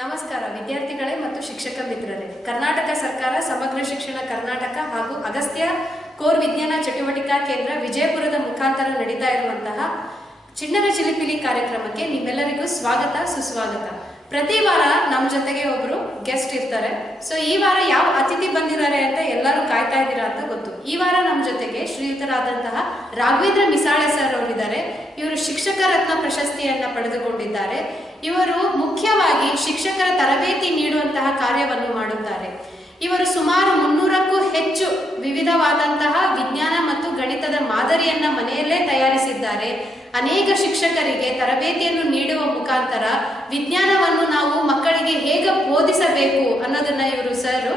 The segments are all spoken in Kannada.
ನಮಸ್ಕಾರ ವಿದ್ಯಾರ್ಥಿಗಳೇ ಮತ್ತು ಶಿಕ್ಷಕ ಮಿತ್ರರೇ. ಕರ್ನಾಟಕ ಸರ್ಕಾರ ಸಮಗ್ರ ಶಿಕ್ಷಣ ಕರ್ನಾಟಕ ಹಾಗೂ ಅಗಸ್ತ್ಯ ಕೋರ್ ವಿಜ್ಞಾನ ಚಟುವಟಿಕಾ ಕೇಂದ್ರ ವಿಜಯಪುರದ ಮುಖಾಂತರ ನಡೀತಾ ಇರುವಂತಹ ಚಿಣ್ಣರ ಚಿಲಿಪಿಲಿ ಕಾರ್ಯಕ್ರಮಕ್ಕೆ ನಿಮ್ಮೆಲ್ಲರಿಗೂ ಸ್ವಾಗತ ಸುಸ್ವಾಗತ. ಪ್ರತಿ ವಾರ ನಮ್ಮ ಜೊತೆಗೆ ಒಬ್ರು ಗೆಸ್ಟ್ ಇರ್ತಾರೆ. ಸೊ ಈ ವಾರ ಯಾವ ಅತಿಥಿ ಬಂದಿದ್ದಾರೆ ಅಂತ ಎಲ್ಲರೂ ಕಾಯ್ತಾ ಇದ್ದೀರಾ ಅಂತ ಗೊತ್ತು. ಈ ವಾರ ನಮ್ಮ ಜೊತೆಗೆ ಶ್ರೀಯುತರಾದಂತಹ ರಾಘವೇಂದ್ರ ಮಿಸಾಳೆ ಸರ್ ಅವರಿದ್ದಾರೆ. ಇವರು ಶಿಕ್ಷಕ ರತ್ನ ಪ್ರಶಸ್ತಿಯನ್ನ ಪಡೆದುಕೊಂಡಿದ್ದಾರೆ. ಇವರು ಮುಖ್ಯವಾಗಿ ಶಿಕ್ಷಕರ ತರಬೇತಿ ನೀಡುವಂತಹ ಕಾರ್ಯವನ್ನು ಮಾಡುತ್ತಾರೆ. ಇವರು ಸುಮಾರು 300ಕ್ಕೂ ಹೆಚ್ಚು ವಿವಿಧವಾದಂತಹ ವಿಜ್ಞಾನ ಮತ್ತು ಗಣಿತದ ಮಾದರಿಯನ್ನ ಮನೆಯಲ್ಲೇ ತಯಾರಿಸಿದ್ದಾರೆ. ಅನೇಕ ಶಿಕ್ಷಕರಿಗೆ ತರಬೇತಿಯನ್ನು ನೀಡುವ ಮುಖಾಂತರ ವಿಜ್ಞಾನವನ್ನು ನಾವು ಮಕ್ಕಳಿಗೆ ಹೇಗೆ ಬೋಧಿಸಬೇಕು ಅನ್ನೋದನ್ನ ಇವರು ಸರ್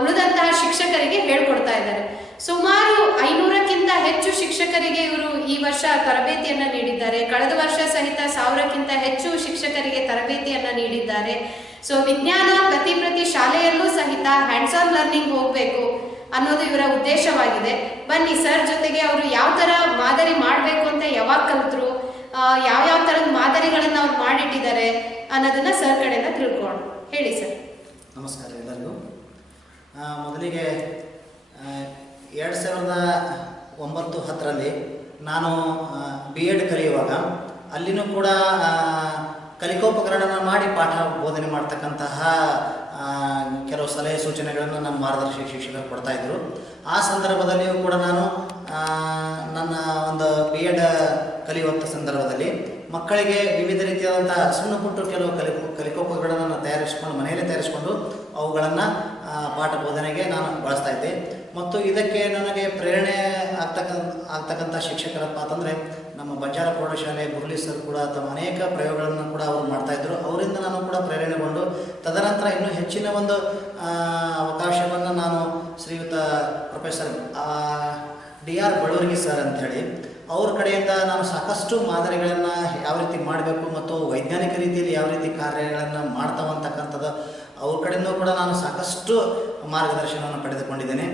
ಉಳಿದಂತಹ ಶಿಕ್ಷಕರಿಗೆ ಹೇಳ್ಕೊಡ್ತಾ ಇದ್ದಾರೆ. ಸುಮಾರು 500ಕ್ಕಿಂತ ಹೆಚ್ಚು ಶಿಕ್ಷಕರಿಗೆ ಇವರು ಈ ವರ್ಷ ತರಬೇತಿಯನ್ನ ನೀಡಿದ್ದಾರೆ. ಕಳೆದ ವರ್ಷ ಸಹಿತ 1000ಕ್ಕಿಂತ ಹೆಚ್ಚು ಶಿಕ್ಷಕರಿಗೆ ತರಬೇತಿಯನ್ನ ನೀಡಿದ್ದಾರೆ. ಸೊ ವಿಜ್ಞಾನ ಪ್ರತಿ ಶಾಲೆಯಲ್ಲೂ ಸಹಿತ ಹ್ಯಾಂಡ್ಸ್ ಆನ್ ಲರ್ನಿಂಗ್ ಹೋಗಬೇಕು ಅನ್ನೋದು ಇವರ ಉದ್ದೇಶವಾಗಿದೆ. ಬನ್ನಿ ಸರ್ ಜೊತೆಗೆ ಅವರು ಯಾವ ತರ ಮಾದರಿ ಮಾಡಬೇಕು ಅಂತ ಯಾವಾಗ ಕಲ್ತರು, ಯಾವ ತರದ ಮಾದರಿಗಳನ್ನ ಅವ್ರು ಮಾಡಿಟ್ಟಿದ್ದಾರೆ ಅನ್ನೋದನ್ನ ಸರ್ ಕಡೆಯಿಂದ ತಿಳ್ಕೊಂಡು ಹೇಳಿ ಸರ್. ನಮಸ್ಕಾರ ಎಲ್ಲರಿಗೂ. ಮೊದಲಿಗೆ 2009-10ರಲ್ಲಿ ನಾನು BEd ಕಲಿಯುವಾಗ ಅಲ್ಲಿನೂ ಕೂಡ ಕಲಿಕೋಪಕರಣನ ಮಾಡಿ ಪಾಠ ಬೋಧನೆ ಮಾಡ್ತಕ್ಕಂತಹ ಕೆಲವು ಸಲಹೆ ಸೂಚನೆಗಳನ್ನು ನಮ್ಮ ಮಾರ್ಗದರ್ಶಕ ಶಿಕ್ಷಕರು ಕೊಡ್ತಾಯಿದ್ರು. ಆ ಸಂದರ್ಭದಲ್ಲಿಯೂ ಕೂಡ ನಾನು ನನ್ನ ಒಂದು BEd ಕಲಿಯುವಂಥ ಸಂದರ್ಭದಲ್ಲಿ ಮಕ್ಕಳಿಗೆ ವಿವಿಧ ರೀತಿಯಾದಂಥ ಸಣ್ಣ ಪುಟ್ಟ ಕೆಲವು ಕಲಿಕೋಪಕರಣವನ್ನು ಮನೆಯಲ್ಲೇ ತಯಾರಿಸಿಕೊಂಡು ಅವುಗಳನ್ನು ಪಾಠ ಬೋಧನೆಗೆ ನಾನು ಬಳಸ್ತಾ ಇದ್ದೆ. ಮತ್ತು ಇದಕ್ಕೆ ನನಗೆ ಪ್ರೇರಣೆ ಆಗ್ತಕ್ಕಂಥ ಶಿಕ್ಷಕರಪ್ಪ ಅಂತಂದರೆ ನಮ್ಮ ಬಂಜಾರ ಪ್ರೌಢಶಾಲೆ ಮುರಳಿ ಸರ್ ಕೂಡ ತಮ್ಮ ಅನೇಕ ಪ್ರಯೋಗಗಳನ್ನು ಕೂಡ ಅವರು ಮಾಡ್ತಾಯಿದ್ರು. ಅವರಿಂದ ನಾನು ಕೂಡ ಪ್ರೇರಣೆಗೊಂಡು ತದನಂತರ ಇನ್ನೂ ಹೆಚ್ಚಿನ ಒಂದು ಅವಕಾಶವನ್ನು ನಾನು ಶ್ರೀಯುತ ಪ್ರೊಫೆಸರ್ DR ಬಳ್ಳೂರ್ಗಿ ಸರ್ ಅಂಥೇಳಿ ಅವ್ರ ಕಡೆಯಿಂದ ನಾನು ಸಾಕಷ್ಟು ಮಾದರಿಗಳನ್ನು ಯಾವ ರೀತಿ ಮಾಡಬೇಕು ಮತ್ತು ವೈಜ್ಞಾನಿಕ ರೀತಿಯಲ್ಲಿ ಯಾವ ರೀತಿ ಕಾರ್ಯಗಳನ್ನು ಮಾಡ್ತಾವಂತಕ್ಕಂಥದ್ದು ಅವ್ರ ಕಡೆಯಿಂದ ಕೂಡ ನಾನು ಸಾಕಷ್ಟು ಮಾರ್ಗದರ್ಶನವನ್ನು ಪಡೆದುಕೊಂಡಿದ್ದೇನೆ.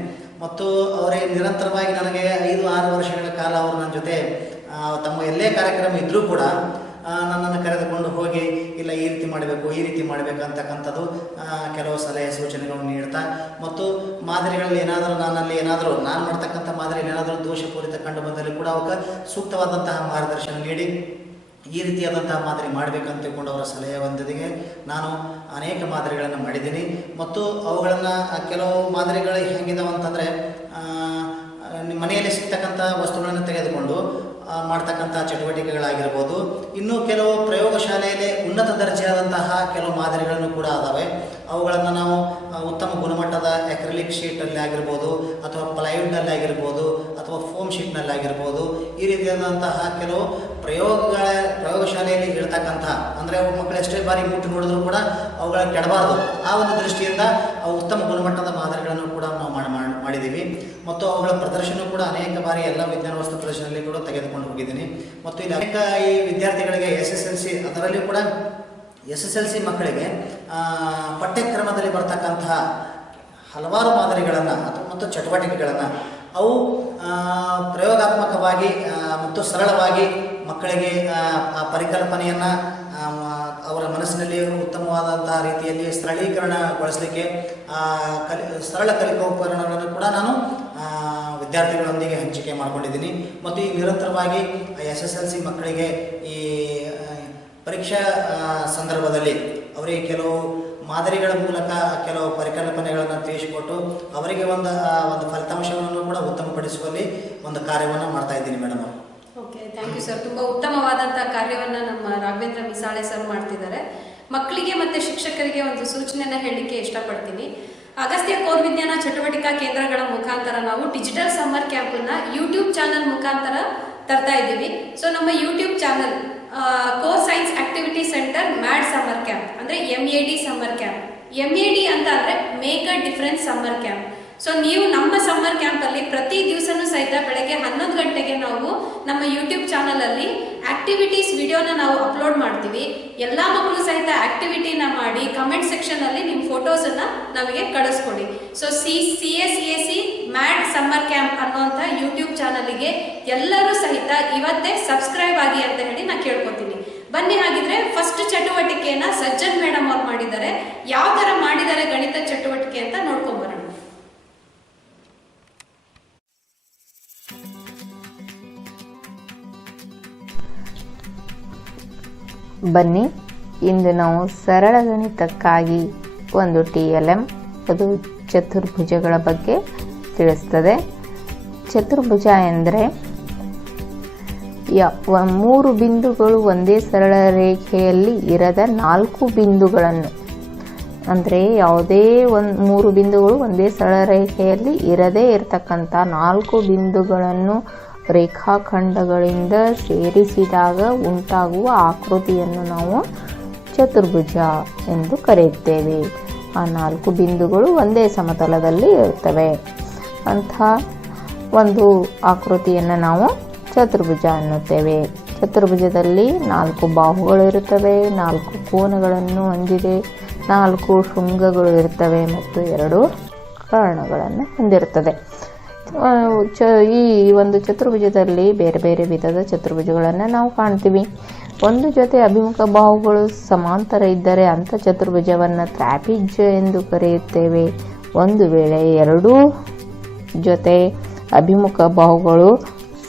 ಮತ್ತು ಅವರೇ ನಿರಂತರವಾಗಿ ನನಗೆ 5-6 ವರ್ಷಗಳ ಕಾಲ ಅವರು ನನ್ನ ಜೊತೆ ತಮ್ಮ ಎಲ್ಲೇ ಕಾರ್ಯಕ್ರಮ ಇದ್ದರೂ ಕೂಡ ನನ್ನನ್ನು ಕರೆದುಕೊಂಡು ಹೋಗಿ ಇಲ್ಲ ಈ ರೀತಿ ಮಾಡಬೇಕು ಈ ರೀತಿ ಮಾಡಬೇಕು ಅಂತಕ್ಕಂಥದ್ದು ಕೆಲವು ಸಲಹೆ ಸೂಚನೆಗಳನ್ನು ನೀಡ್ತಾ ಮತ್ತು ಮಾದರಿಗಳಲ್ಲಿ ನಾನು ಮಾಡ್ತಕ್ಕಂಥ ಮಾದರಿಯಲ್ಲಿ ಏನಾದರೂ ದೋಷಪೂರಿತ ಕಂಡು ಬಂದಲ್ಲಿ ಕೂಡ ಅವಕ್ಕೆ ಸೂಕ್ತವಾದಂತಹ ಮಾರ್ಗದರ್ಶನ ನೀಡಿ ಈ ರೀತಿಯಾದಂತಹ ಮಾದರಿ ಮಾಡಬೇಕಂತ ತಿಳ್ಕೊಂಡು ಅವರ ಸಲಹೆಯೊಂದಿಗೆ ನಾನು ಅನೇಕ ಮಾದರಿಗಳನ್ನು ಮಾಡಿದ್ದೀನಿ. ಮತ್ತು ಅವುಗಳನ್ನು ಕೆಲವು ಮಾದರಿಗಳು ಹೇಗಿದ್ದಾವೆ ಅಂತಂದರೆ ಮನೆಯಲ್ಲಿ ಸಿಗ್ತಕ್ಕಂಥ ವಸ್ತುಗಳನ್ನು ತೆಗೆದುಕೊಂಡು ಮಾಡ್ತಕ್ಕಂಥ ಚಟುವಟಿಕೆಗಳಾಗಿರ್ಬೋದು. ಇನ್ನು ಕೆಲವು ಪ್ರಯೋಗಶಾಲೆಯಲ್ಲಿ ಉನ್ನತ ದರ್ಜೆಯಾದಂತಹ ಕೆಲವು ಮಾದರಿಗಳನ್ನು ಕೂಡ ಅದಾವೆ. ಅವುಗಳನ್ನು ನಾವು ಉತ್ತಮ ಗುಣಮಟ್ಟದ ಅಕ್ರಿಲಿಕ್ ಶೀಟಲ್ಲಿ ಆಗಿರ್ಬೋದು ಅಥವಾ ಪ್ಲೈವುಡ್ನಲ್ಲಿ ಆಗಿರ್ಬೋದು ಅಥವಾ ಫೋಮ್ ಶೀಟ್ನಲ್ಲಿ ಆಗಿರ್ಬೋದು ಈ ರೀತಿಯಾದಂತಹ ಕೆಲವು ಪ್ರಯೋಗಶಾಲೆಯಲ್ಲಿ ಇರ್ತಕ್ಕಂಥ ಅಂದರೆ ಮಕ್ಕಳು ಎಷ್ಟೇ ಬಾರಿ ಮುಟ್ಟು ನೋಡಿದ್ರು ಕೂಡ ಅವುಗಳ ಕೆಡಬಾರ್ದು ಆ ಒಂದು ದೃಷ್ಟಿಯಿಂದ ಉತ್ತಮ ಗುಣಮಟ್ಟದ ಮಾದರಿಗಳನ್ನು ಕೂಡ ನಾವು ಮಾಡಿದ್ದೀವಿ. ಮತ್ತು ಅವುಗಳ ಪ್ರದರ್ಶನ ಕೂಡ ಅನೇಕ ಬಾರಿ ಎಲ್ಲ ವಿಜ್ಞಾನ ವಸ್ತು ಪ್ರದರ್ಶನದಲ್ಲಿ ಕೂಡ ತೆಗೆದುಕೊಂಡು ಹೋಗಿದ್ದೀನಿ. ಮತ್ತು ಇಲ್ಲಿ ಅನೇಕ ಈ ವಿದ್ಯಾರ್ಥಿಗಳಿಗೆ SSLC ಅದರಲ್ಲಿಯೂ ಕೂಡ SSLC ಮಕ್ಕಳಿಗೆ ಪಠ್ಯಕ್ರಮದಲ್ಲಿ ಬರ್ತಕ್ಕಂತಹ ಹಲವಾರು ಮಾದರಿಗಳನ್ನು ಮತ್ತು ಚಟುವಟಿಕೆಗಳನ್ನು ಅವು ಪ್ರಯೋಗಾತ್ಮಕವಾಗಿ ಮತ್ತು ಸರಳವಾಗಿ ಮಕ್ಕಳಿಗೆ ಆ ಪರಿಕಲ್ಪನೆಯನ್ನು ಅವರ ಮನಸ್ಸಿನಲ್ಲಿ ಉತ್ತಮವಾದಂತಹ ರೀತಿಯಲ್ಲಿ ಸರಳೀಕರಣಗೊಳಿಸಲಿಕ್ಕೆ ಸರಳ ಕಲಿಕೋಪಕರಣಗಳನ್ನು ಕೂಡ ನಾನು ವಿದ್ಯಾರ್ಥಿಗಳೊಂದಿಗೆ ಹಂಚಿಕೆ ಮಾಡಿಕೊಂಡಿದ್ದೀನಿ. ಮತ್ತು ಈ ನಿರಂತರವಾಗಿ SSLC ಮಕ್ಕಳಿಗೆ ಈ ಪರೀಕ್ಷಾ ಸಂದರ್ಭದಲ್ಲಿ ಅವರಿಗೆ ಕೆಲವು ಮಾದರಿಗಳ ಮೂಲಕ ಕೆಲವು ಪರಿಕಲ್ಪನೆಗಳನ್ನು ತಿಳಿಸಿಕೊಟ್ಟು ಅವರಿಗೆ ಒಂದು ಫಲಿತಾಂಶವನ್ನು ಕೂಡ ಉತ್ತಮಪಡಿಸುವಲ್ಲಿ ಒಂದು ಕಾರ್ಯವನ್ನು ಮಾಡ್ತಾ ಇದ್ದೀನಿ madam. Okay, thank you sir. ತುಂಬ ಉತ್ತಮವಾದಂತಹ ಕಾರ್ಯವನ್ನು ನಮ್ಮ ರಾಘವೇಂದ್ರ ಮಿಸಾಳೆ ಸರ್ ಮಾಡ್ತಿದ್ದಾರೆ. ಮಕ್ಕಳಿಗೆ ಮತ್ತು ಶಿಕ್ಷಕರಿಗೆ ಒಂದು ಸೂಚನೆಯನ್ನು ಹೇಳಲಿಕ್ಕೆ ಇಷ್ಟಪಡ್ತೀನಿ. ಅಗಸ್ತ್ಯ ಕೋರ್ ವಿಜ್ಞಾನ ಚಟುವಟಿಕಾ ಕೇಂದ್ರಗಳ ಮುಖಾಂತರ ನಾವು ಡಿಜಿಟಲ್ ಸಮ್ಮರ್ ಕ್ಯಾಂಪನ್ನು ಯೂಟ್ಯೂಬ್ ಚಾನಲ್ ಮುಖಾಂತರ ತರ್ತಾ ಇದ್ದೀವಿ. ಸೊ ನಮ್ಮ YouTube channel core science activity centre mad summer camp ಅಂದರೆ MEAD ಸಮ್ಮರ್ ಕ್ಯಾಂಪ್. MEAD ಅಂತ ಅಂದರೆ make a difference summer camp. So ನೀವು ನಮ್ಮ ಸಮ್ಮರ್ ಕ್ಯಾಂಪಲ್ಲಿ ಪ್ರತಿ ದಿವಸನೂ ಸಹಿತ ಬೆಳಗ್ಗೆ 11 ಗಂಟೆಗೆ ನಾವು ನಮ್ಮ ಯೂಟ್ಯೂಬ್ ಚಾನಲಲ್ಲಿ ಆಕ್ಟಿವಿಟೀಸ್ ವಿಡಿಯೋನ ನಾವು ಅಪ್ಲೋಡ್ ಮಾಡ್ತೀವಿ. ಎಲ್ಲ ಮಕ್ಕಳು ಸಹಿತ ಆಕ್ಟಿವಿಟಿನ ಮಾಡಿ ಕಮೆಂಟ್ ಸೆಕ್ಷನಲ್ಲಿ ನಿಮ್ಮ ಫೋಟೋಸನ್ನು ನಮಗೆ ಕಳಿಸ್ಕೊಡಿ. So CSAC mad summer camp ಅನ್ನುವಂಥ ಯೂಟ್ಯೂಬ್ ಚಾನಲಿಗೆ ಎಲ್ಲರೂ ಸಹಿತ ಇವತ್ತೇ ಸಬ್ಸ್ಕ್ರೈಬ್ ಆಗಿ ಅಂತ ಹೇಳಿ ನಾನು ಕೇಳ್ಕೊತೀನಿ. ಬನ್ನಿ, ಹಾಗಿದ್ರೆ ಫಸ್ಟ್ ಚಟುವಟಿಕೆಯನ್ನ ಸಜ್ಜನ್ ಮೇಡಮ್ ಅವ್ರು ಮಾಡಿದ್ದಾರೆ. ಬನ್ನಿ ಇಂದು ನಾವು ಸರಳ ಗಣಿತಕ್ಕಾಗಿ ಒಂದು TLM ಅದು ಚತುರ್ಭುಜಗಳ ಬಗ್ಗೆ ತಿಳಿಸ್ತದೆ. ಚತುರ್ಭುಜ ಎಂದರೆ 3 ಬಿಂದುಗಳು ಒಂದೇ ಸರಳ ರೇಖೆಯಲ್ಲಿ ಇರದ 4 ಬಿಂದುಗಳನ್ನು, ಅಂದರೆ ಯಾವುದೇ 3 ಬಿಂದುಗಳು ಒಂದೇ ಸರಳ ರೇಖೆಯಲ್ಲಿ ಇರದೇ ಇರತಕ್ಕಂಥ 4 ಬಿಂದುಗಳನ್ನು ರೇಖಾಖಂಡಗಳಿಂದ ಸೇರಿಸಿದಾಗ ಉಂಟಾಗುವ ಆಕೃತಿಯನ್ನು ನಾವು ಚತುರ್ಭುಜ ಎಂದು ಕರೆಯುತ್ತೇವೆ. ಆ 4 ಬಿಂದುಗಳು ಒಂದೇ ಸಮತಲದಲ್ಲಿ ಇರುತ್ತವೆ. ಅಂಥ ಒಂದು ಆಕೃತಿಯನ್ನು ನಾವು ಚತುರ್ಭುಜ ಅನ್ನುತ್ತೇವೆ. ಚತುರ್ಭುಜದಲ್ಲಿ 4 ಬಾಹುಗಳು ಇರುತ್ತವೆ, 4 ಕೋನಗಳನ್ನು ಹೊಂದಿದೆ, 4 ಶೃಂಗಗಳು ಇರುತ್ತವೆ ಮತ್ತು 2 ಕರ್ಣಗಳನ್ನು ಹೊಂದಿರುತ್ತದೆ. ಈ ಒಂದು ಚತುರ್ಭುಜದಲ್ಲಿ ಬೇರೆ ಬೇರೆ ವಿಧದ ಚತುರ್ಭುಜಗಳನ್ನು ನಾವು ಕಾಣ್ತೀವಿ. ಒಂದು ಜೊತೆ ಅಭಿಮುಖ ಬಾಹುಗಳು ಸಮಾಂತರ ಇದ್ದರೆ ಅಂಥ ಚತುರ್ಭುಜವನ್ನು ಟ್ರಾಪಿಜ್ ಎಂದು ಕರೆಯುತ್ತೇವೆ. ಒಂದು ವೇಳೆ 2 ಜೊತೆ ಅಭಿಮುಖ ಬಾಹುಗಳು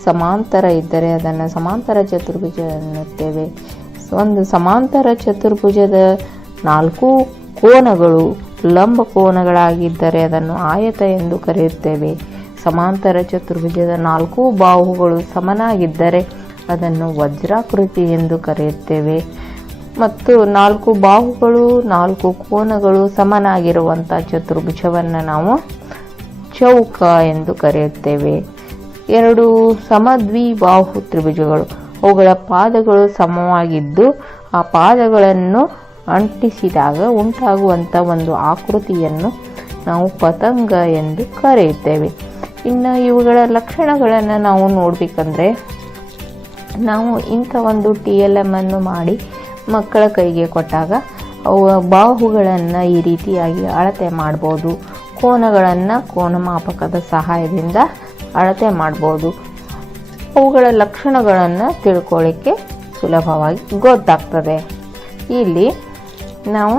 ಸಮಾಂತರ ಇದ್ದರೆ ಅದನ್ನು ಸಮಾಂತರ ಚತುರ್ಭುಜ ಎನ್ನುತ್ತೇವೆ. ಒಂದು ಸಮಾಂತರ ಚತುರ್ಭುಜದ 4 ಕೋನಗಳು ಲಂಬ ಕೋನಗಳಾಗಿದ್ದರೆ ಅದನ್ನು ಆಯತ ಎಂದು ಕರೆಯುತ್ತೇವೆ. ಸಮಾಂತರ ಚತುರ್ಭುಜದ 4 ಬಾಹುಗಳು ಸಮನಾಗಿದ್ದರೆ ಅದನ್ನು ವಜ್ರಾಕೃತಿ ಎಂದು ಕರೆಯುತ್ತೇವೆ. ಮತ್ತು 4 ಬಾಹುಗಳು 4 ಕೋನಗಳು ಸಮನಾಗಿರುವಂಥ ಚತುರ್ಭುಜವನ್ನು ನಾವು ಚೌಕ ಎಂದು ಕರೆಯುತ್ತೇವೆ. 2 ಸಮದ್ವಿಬಾಹು ತ್ರಿಭುಜಗಳು, ಅವುಗಳ ಪಾದಗಳು ಸಮವಾಗಿದ್ದು ಆ ಪಾದಗಳನ್ನು ಅಂಟಿಸಿದಾಗ ಉಂಟಾಗುವಂಥ ಒಂದು ಆಕೃತಿಯನ್ನು ನಾವು ಪತಂಗ ಎಂದು ಕರೆಯುತ್ತೇವೆ. ಇನ್ನು ಇವುಗಳ ಲಕ್ಷಣಗಳನ್ನು ನಾವು ನೋಡಬೇಕಂದ್ರೆ ನಾವು ಇಂಥ ಒಂದು TLM ಅನ್ನು ಮಾಡಿ ಮಕ್ಕಳ ಕೈಗೆ ಕೊಟ್ಟಾಗ ಅವು ಬಾಹುಗಳನ್ನು ಈ ರೀತಿಯಾಗಿ ಅಳತೆ ಮಾಡ್ಬೋದು. ಕೋನಗಳನ್ನು ಕೋನಮಾಪಕದ ಸಹಾಯದಿಂದ ಅಳತೆ ಮಾಡ್ಬೋದು. ಅವುಗಳ ಲಕ್ಷಣಗಳನ್ನು ತಿಳ್ಕೊಳ್ಳಿಕ್ಕೆ ಸುಲಭವಾಗಿ ಗೊತ್ತಾಗ್ತದೆ. ಇಲ್ಲಿ ನಾವು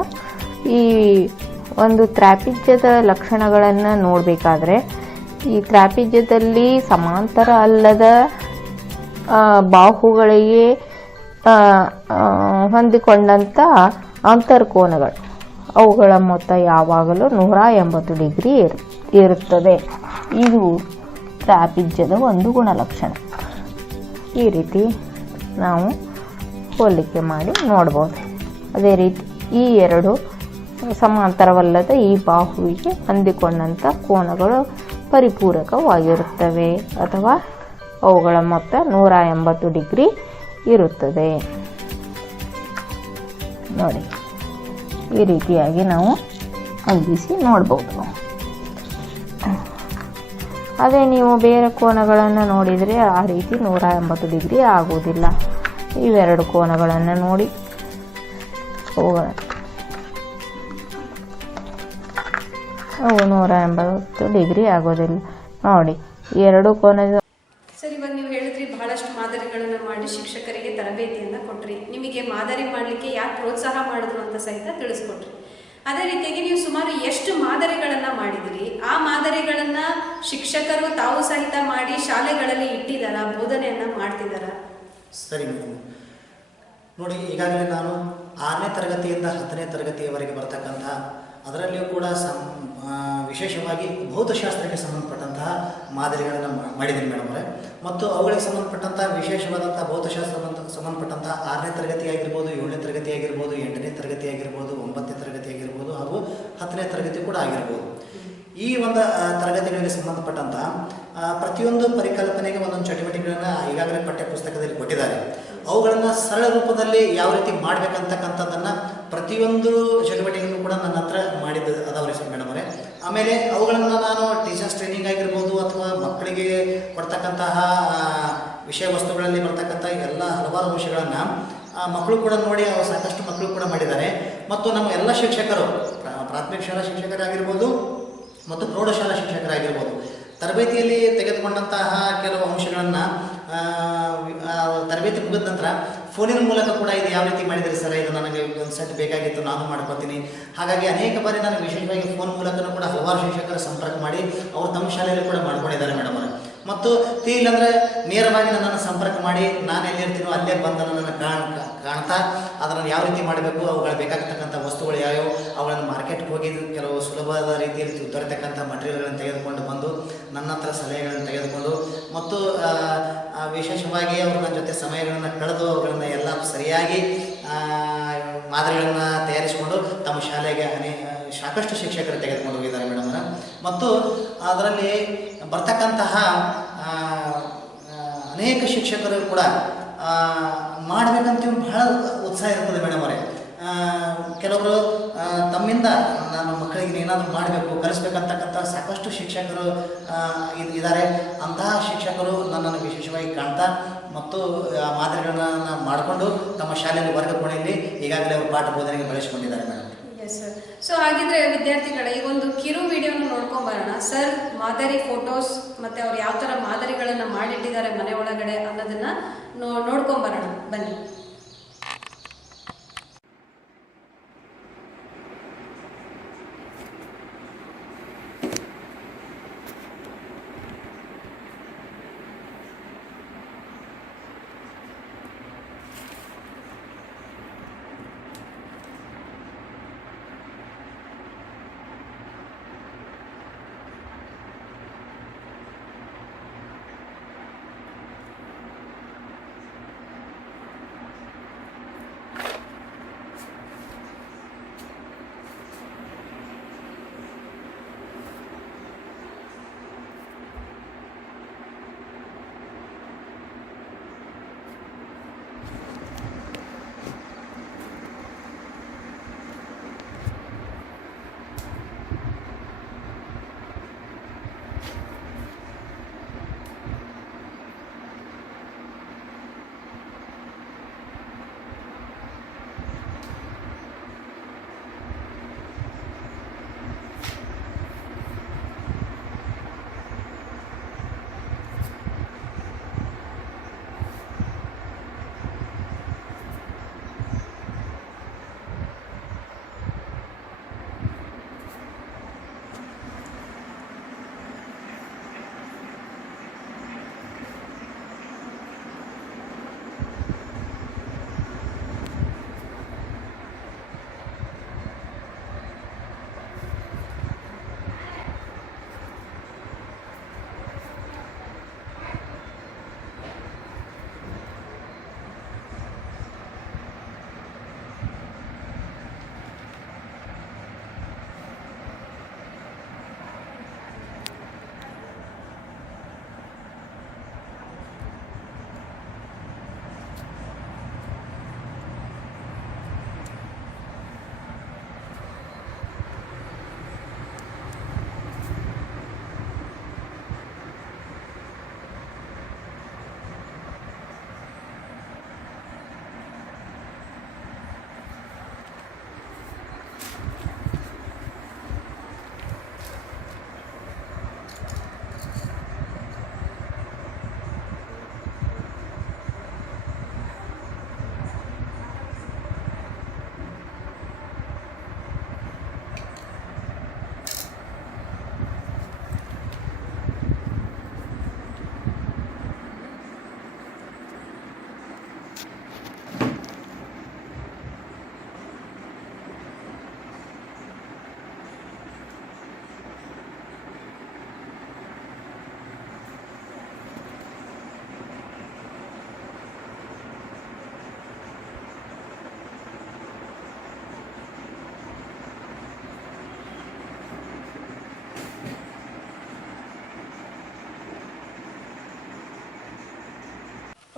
ಈ ಒಂದು ತ್ರಾಪಿಜ್ಯದ ಲಕ್ಷಣಗಳನ್ನು ನೋಡಬೇಕಾದ್ರೆ ಈ ತ್ರಾಪಿಜ್ಯದಲ್ಲಿ ಸಮಾಂತರ ಅಲ್ಲದ ಬಾಹುಗಳಿಗೆ ಹೊಂದಿಕೊಂಡಂಥ ಅಂತರ್ಕೋನಗಳು, ಅವುಗಳ ಮೊತ್ತ ಯಾವಾಗಲೂ 180 ಡಿಗ್ರಿ ಇರುತ್ತದೆ. ಇದು ತ್ರಾಪಿಜ್ಯದ ಒಂದು ಗುಣಲಕ್ಷಣ. ಈ ರೀತಿ ನಾವು ಹೋಲಿಕೆ ಮಾಡಿ ನೋಡ್ಬೋದು. ಅದೇ ರೀತಿ ಈ 2 ಸಮಾಂತರವಲ್ಲದ ಈ ಬಾಹುವಿಗೆ ಹೊಂದಿಕೊಂಡಂಥ ಕೋನಗಳು ಪರಿಪೂರಕವಾಗಿರುತ್ತವೆ ಅಥವಾ ಅವುಗಳ ಮೊತ್ತ 180 ಡಿಗ್ರಿ ಇರುತ್ತದೆ. ನೋಡಿ, ಈ ರೀತಿಯಾಗಿ ನಾವು ಹೊಂದಿಸಿ ನೋಡ್ಬೋದು. ಅದೇ ನೀವು ಬೇರೆ ಕೋನಗಳನ್ನು ನೋಡಿದರೆ ಆ ರೀತಿ 180 ಡಿಗ್ರಿ ಆಗುವುದಿಲ್ಲ. ಇವೆರಡು ಕೋನಗಳನ್ನು ನೋಡಿ ಅವು 180 ಡಿಗ್ರಿ ಆಗೋದಿಲ್ಲ. ನೋಡಿ, 2 ಕೋನದ. ಸರ್, ಇವಾಗ ನೀವು ಹೇಳಿದ್ರಿ ಬಹಳಷ್ಟು ಮಾದರಿಗಳನ್ನು ಮಾಡಿ ಶಿಕ್ಷಕರಿಗೆ ತರಬೇತಿಯನ್ನು ಕೊಟ್ರಿ. ನಿಮಗೆ ಮಾದರಿ ಮಾಡಲಿಕ್ಕೆ ಯಾಕೆ ಪ್ರೋತ್ಸಾಹ ಮಾಡಿದ್ರು ಅಂತ ಸಹಿತ ತಿಳಿಸ್ಕೊಟ್ರಿ. ಅದೇ ರೀತಿಯಾಗಿ ನೀವು ಸುಮಾರು ಎಷ್ಟು ಮಾದರಿಗಳನ್ನು ಮಾಡಿದಿರಿ? ಆ ಮಾದರಿಗಳನ್ನು ಶಿಕ್ಷಕರು ತಾವು ಸಹಿತ ಮಾಡಿ ಶಾಲೆಗಳಲ್ಲಿ ಇಟ್ಟಿದ್ದಾರ, ಬೋಧನೆಯನ್ನು ಮಾಡ್ತಿದ್ದಾರ? ಸರಿ ಮೇಡಮ್, ನೋಡಿ, ಈಗಾಗಲೇ ನಾನು 6ನೇ ತರಗತಿಯಿಂದ 10ನೇ ತರಗತಿಯವರೆಗೆ ಬರ್ತಕ್ಕಂಥ ಅದರಲ್ಲಿಯೂ ಕೂಡ ವಿಶೇಷವಾಗಿ ಭೌತಶಾಸ್ತ್ರಕ್ಕೆ ಸಂಬಂಧಪಟ್ಟಂತಹ ಮಾದರಿಗಳನ್ನು ಮಾಡಿದ್ದೀನಿ ಮೇಡಮ್ ಅವರೇ. ಮತ್ತು ಅವುಗಳಿಗೆ ಸಂಬಂಧಪಟ್ಟಂಥ ವಿಶೇಷವಾದಂಥ ಭೌತಶಾಸ್ತ್ರ ಸಂಬಂಧಪಟ್ಟಂತಹ 6ನೇ ತರಗತಿ ಆಗಿರ್ಬೋದು, 7ನೇ ತರಗತಿ ಆಗಿರ್ಬೋದು, 8ನೇ ತರಗತಿ ಆಗಿರ್ಬೋದು, 9ನೇ ತರಗತಿ ಆಗಿರ್ಬೋದು ಹಾಗೂ 10ನೇ ತರಗತಿ ಕೂಡ ಆಗಿರ್ಬೋದು. ಈ ಒಂದು ತರಗತಿಗಳಿಗೆ ಸಂಬಂಧಪಟ್ಟಂಥ ಪ್ರತಿಯೊಂದು ಪರಿಕಲ್ಪನೆಗೆ ಒಂದೊಂದು ಚಟುವಟಿಕೆಗಳನ್ನು ಈಗಾಗಲೇ ಪಠ್ಯ ಪುಸ್ತಕದಲ್ಲಿ ಕೊಟ್ಟಿದ್ದಾರೆ. ಅವುಗಳನ್ನು ಸರಳ ರೂಪದಲ್ಲಿ ಯಾವ ರೀತಿ ಮಾಡಬೇಕಂತಕ್ಕಂಥದ್ದನ್ನು ಪ್ರತಿಯೊಂದು ಚಟುವಟಿಕೆಯನ್ನು ಕೂಡ ನನ್ನ ಹತ್ರ ಮಾಡಿದ್ದು ಅದಾವ್ರಿ ಸರ್ ಮೇಡಮ್ ಅವರೇ. ಆಮೇಲೆ ಅವುಗಳನ್ನು ನಾನು ಟೀಚರ್ಸ್ ಟ್ರೈನಿಂಗ್ ಆಗಿರ್ಬೋದು ಅಥವಾ ಮಕ್ಕಳಿಗೆ ಕೊಡ್ತಕ್ಕಂತಹ ವಿಷಯ ವಸ್ತುಗಳಲ್ಲಿ ಬರ್ತಕ್ಕಂಥ ಎಲ್ಲ ಹಲವಾರು ಅಂಶಗಳನ್ನು ಮಕ್ಕಳು ಕೂಡ ನೋಡಿ ಸಾಕಷ್ಟು ಮಕ್ಕಳು ಕೂಡ ಮಾಡಿದ್ದಾರೆ. ಮತ್ತು ನಮ್ಮ ಎಲ್ಲ ಶಿಕ್ಷಕರು, ಪ್ರಾಥಮಿಕ ಶಾಲಾ ಶಿಕ್ಷಕರಾಗಿರ್ಬೋದು ಮತ್ತು ಪ್ರೌಢಶಾಲಾ ಶಿಕ್ಷಕರಾಗಿರ್ಬೋದು, ತರಬೇತಿಯಲ್ಲಿ ತೆಗೆದುಕೊಂಡಂತಹ ಕೆಲವು ಅಂಶಗಳನ್ನು ತರಬೇತಿ ಮುಗಿದ ನಂತರ ಫೋನಿನ ಮೂಲಕ ಕೂಡ ಇದು ಯಾವ ರೀತಿ ಮಾಡಿದರೆ ಸರ್, ಇದು ನನಗೆ ಒಂದು ಸೆಟ್ ಬೇಕಾಗಿತ್ತು, ನಾನು ಮಾಡ್ಕೊತೀನಿ. ಹಾಗಾಗಿ ಅನೇಕ ಬಾರಿ ನಾನು ವಿಶೇಷವಾಗಿ ಫೋನ್ ಮೂಲಕನೂ ಕೂಡ ಹಲವಾರು ಶಿಕ್ಷಕರ ಸಂಪರ್ಕ ಮಾಡಿ ಅವರು ತಮ್ಮ ಶಾಲೆಯಲ್ಲಿ ಕೂಡ ಮಾಡ್ಕೊಂಡಿದ್ದಾರೆ ಮೇಡಮ್ ಅವರು. ಮತ್ತು ಇಲ್ಲಾಂದರೆ ನೇರವಾಗಿ ನನ್ನನ್ನು ಸಂಪರ್ಕ ಮಾಡಿ ನಾನು ಎಲ್ಲಿರ್ತೀನೋ ಅಲ್ಲೇ ಬಂದು ನನ್ನನ್ನು ಕಾಣ್ತಾ ಅದನ್ನು ಯಾವ ರೀತಿ ಮಾಡಬೇಕು, ಅವುಗಳು ಬೇಕಾಗತಕ್ಕಂಥ ವಸ್ತುಗಳು ಯಾವ್ಯಾವು, ಅವುಗಳನ್ನು ಮಾರ್ಕೆಟ್ಗೆ ಹೋಗಿ ಕೆಲವು ಸುಲಭವಾದ ರೀತಿಯಲ್ಲಿ ದೊರೆತಕ್ಕಂಥ ಮಟೀರಿಯಲ್ಗಳನ್ನು ತೆಗೆದುಕೊಂಡು ಬಂದು ನನ್ನ ಹತ್ರ ಸಲಹೆಗಳನ್ನು ತೆಗೆದುಕೊಂಡು ಮತ್ತು ವಿಶೇಷವಾಗಿ ಅವರು ನನ್ನ ಜೊತೆ ಸಮಯಗಳನ್ನು ಕಳೆದು ಅವುಗಳನ್ನು ಎಲ್ಲ ಸರಿಯಾಗಿ ಮಾದರಿಗಳನ್ನು ತಯಾರಿಸಿಕೊಂಡು ತಮ್ಮ ಶಾಲೆಗೆ ಸಾಕಷ್ಟು ಶಿಕ್ಷಕರು ತೆಗೆದುಕೊಂಡು ಹೋಗಿದ್ದಾರೆ ಮೇಡಮ್ರ. ಮತ್ತು ಅದರಲ್ಲಿ ಬರ್ತಕ್ಕಂತಹ ಅನೇಕ ಶಿಕ್ಷಕರು ಕೂಡ ಮಾಡಬೇಕಂತ ಬಹಳ ಉತ್ಸಾಹ ಇರ್ತದೆ ಮೇಡಮ್ ಅವರೇ. ಕೆಲವರು ತಮ್ಮಿಂದ ನಾನು ಮಕ್ಕಳಿಗೆ ಏನಾದರೂ ಮಾಡಬೇಕು, ಕಲಿಸ್ಬೇಕಂತಕ್ಕಂಥ ಸಾಕಷ್ಟು ಶಿಕ್ಷಕರು ಇದ್ದಾರೆ. ಅಂತಹ ಶಿಕ್ಷಕರು ನನ್ನನ್ನು ವಿಶೇಷವಾಗಿ ಕಾಣ್ತಾ ಮತ್ತು ಮಾದರಿಗಳನ್ನು ಮಾಡಿಕೊಂಡು ತಮ್ಮ ಶಾಲೆಯಲ್ಲಿ ವರ್ಗಕೋಣೆಯಲ್ಲಿ ಈಗಾಗಲೇ ಅವರು ಪಾಠ ಬೋಧನೆಗೆ ಬಳಸಿಕೊಂಡಿದ್ದಾರೆ ಮೇಡಮ್. Yes sir. ಸೊ ಹಾಗಿದ್ರೆ ವಿದ್ಯಾರ್ಥಿಗಳೇ, ಈಗ ಒಂದು ಕಿರು ವಿಡಿಯೋನ ನೋಡ್ಕೊಂಬರೋಣ ಸರ್. ಮಾದರಿ ಫೋಟೋಸ್ ಮತ್ತೆ ಅವ್ರು ಯಾವ ಥರ ಮಾದರಿಗಳನ್ನು ಮಾಡಿಟ್ಟಿದ್ದಾರೆ ಮನೆ ಒಳಗಡೆ ಅನ್ನೋದನ್ನ ನೋಡ್ಕೊಂಬರೋಣ ಬನ್ನಿ.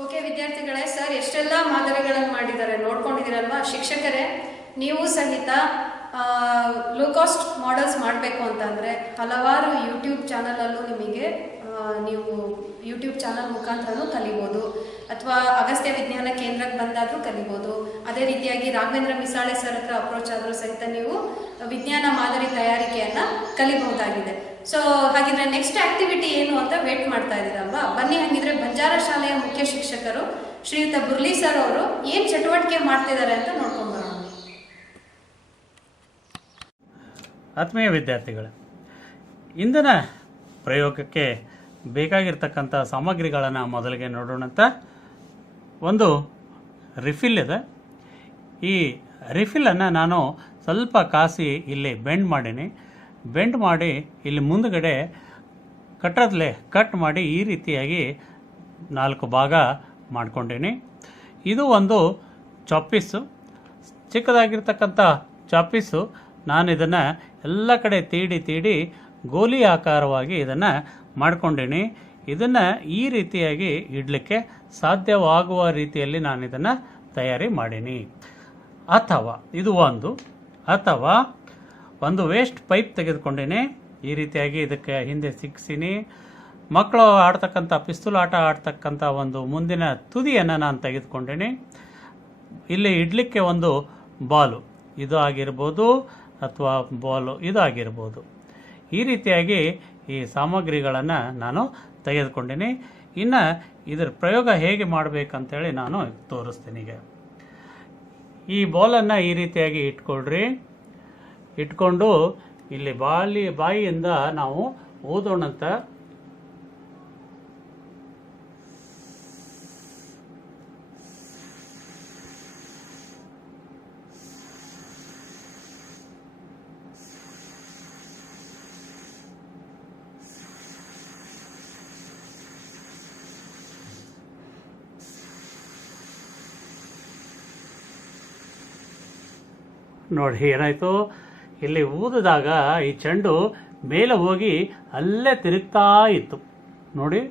ಓಕೆ ವಿದ್ಯಾರ್ಥಿಗಳೇ, ಸರ್ ಎಷ್ಟೆಲ್ಲ ಮಾದರಿಗಳನ್ನು ಮಾಡಿದ್ದಾರೆ ನೋಡ್ಕೊಂಡಿದ್ದೀರಲ್ವಾ. ಶಿಕ್ಷಕರೇ, ನೀವು ಸಹಿತ ಲೋ ಕಾಸ್ಟ್ ಮಾಡೆಲ್ಸ್ ಮಾಡಬೇಕು ಅಂತಂದರೆ ಹಲವಾರು ಯೂಟ್ಯೂಬ್ ಚಾನಲಲ್ಲೂ ನಿಮಗೆ ನೀವು ಯೂಟ್ಯೂಬ್ ಚಾನಲ್ ಮುಖಾಂತರನೂ ಕಲಿಬೋದು, ಅಥವಾ ಅಗಸ್ತ್ಯ ವಿಜ್ಞಾನ ಕೇಂದ್ರಕ್ಕೆ ಬಂದಾದರೂ ಕಲಿಬೋದು. ಅದೇ ರೀತಿಯಾಗಿ ರಾಘವೇಂದ್ರ ಮಿಸಾಳೆ ಸರ್ ಹತ್ರ ಅಪ್ರೋಚ್ ಆದರೂ ಸಹಿತ ನೀವು ವಿಜ್ಞಾನ ಮಾದರಿ ತಯಾರಿಕೆಯನ್ನು ಕಲಿಬಹುದಾಗಿದೆ. ಸೊ ಹಾಗಿದ್ರೆ ನೆಕ್ಸ್ಟ್ ಆಕ್ಟಿವಿಟಿ ಏನು ಅಂತ ವೇಟ್ ಮಾಡ್ತಾ ಇದ್ದೀರಲ್ವಾ. ಬನ್ನಿ ಹಾಗಿದ್ರೆ ಬಂಜಾರ ಶಾಲೆಯ ಮುಖ್ಯ ಶಿಕ್ಷಕರು ಶ್ರೀಯುತ ಬುರ್ಲಿ ಸರ್ ಅವರು ಏನು ಚಟುವಟಿಕೆ ಮಾಡ್ತಿದ್ದಾರೆ ಅಂತ ನೋಡ್ಕೊಂಡ್ಬರೋಣ. ಆತ್ಮೀಯ ವಿದ್ಯಾರ್ಥಿಗಳೇ, ಇಂದಿನ ಪ್ರಯೋಗಕ್ಕೆ ಬೇಕಾಗಿರ್ತಕ್ಕಂಥ ಸಾಮಗ್ರಿಗಳನ್ನು ಮೊದಲಿಗೆ ನೋಡೋಣಂತ. ಒಂದು ರಿಫಿಲ್ ಇದೆ. ಈ ರಿಫಿಲನ್ನು ನಾನು ಸ್ವಲ್ಪ ಕಾಸಿ ಇಲ್ಲಿ ಬೆಂಡ್ ಮಾಡೀನಿ. ಬೆಂಡ್ ಮಾಡಿ ಇಲ್ಲಿ ಮುಂದುಗಡೆ ಕಟ್ಟರದಲ್ಲೇ ಕಟ್ ಮಾಡಿ ಈ ರೀತಿಯಾಗಿ 4 ಭಾಗ ಮಾಡ್ಕೊಂಡೀನಿ. ಇದು ಒಂದು ಚಾಪೀಸು, ಚಿಕ್ಕದಾಗಿರ್ತಕ್ಕಂಥ ಚಾಪೀಸು. ನಾನು ಇದನ್ನು ಎಲ್ಲ ಕಡೆ ತೀಡಿ ಗೋಲಿ ಆಕಾರವಾಗಿ ಇದನ್ನು ಮಾಡ್ಕೊಂಡೀನಿ. ಇದನ್ನು ಈ ರೀತಿಯಾಗಿ ಇಡಲಿಕ್ಕೆ ಸಾಧ್ಯವಾಗುವ ರೀತಿಯಲ್ಲಿ ನಾನು ಇದನ್ನು ತಯಾರಿ ಮಾಡೀನಿ. ಅಥವಾ ಇದು ಅಥವಾ ಒಂದು ವೇಸ್ಟ್ ಪೈಪ್ ತೆಗೆದುಕೊಂಡೀನಿ. ಈ ರೀತಿಯಾಗಿ ಇದಕ್ಕೆ ಹಿಂದೆ ಸಿಕ್ಕಿಸಿನಿ. ಮಕ್ಕಳು ಆಡ್ತಕ್ಕಂಥ ಪಿಸ್ತೂಲ್ ಆಟ ಆಡ್ತಕ್ಕಂಥ ಒಂದು ಮುಂದಿನ ತುದಿಯನ್ನು ನಾನು ತೆಗೆದುಕೊಂಡೀನಿ. ಇಲ್ಲಿ ಇಡಲಿಕ್ಕೆ ಒಂದು ಬಾಲು ಇದು ಆಗಿರ್ಬೋದು ಅಥವಾ ಬಾಲು ಇದು ಆಗಿರ್ಬೋದು. ಈ ರೀತಿಯಾಗಿ ಈ ಸಾಮಗ್ರಿಗಳನ್ನು ನಾನು ತೆಗೆದುಕೊಂಡೀನಿ. ಇನ್ನು ಇದರ ಪ್ರಯೋಗ ಹೇಗೆ ಮಾಡಬೇಕಂತೇಳಿ ನಾನು ತೋರಿಸ್ತೀನಿ. ಈಗ ಈ ಬಾಲನ್ನು ಈ ರೀತಿಯಾಗಿ ಇಟ್ಕೊಳ್ರಿ. ಇಟ್ಕೊಂಡು ಇಲ್ಲಿ ಬಾಯಿಯಿಂದ ನಾವು ಊದೋಣಂತ. ನೋಡಿ ಏನಾಯಿತು, ಇಲ್ಲಿ ಊದಿದಾಗ ಈ ಚೆಂಡು ಮೇಲೆ ಹೋಗಿ ಅಲ್ಲೇ ತಿರುಗ್ತಾ ಇತ್ತು ನೋಡಿ.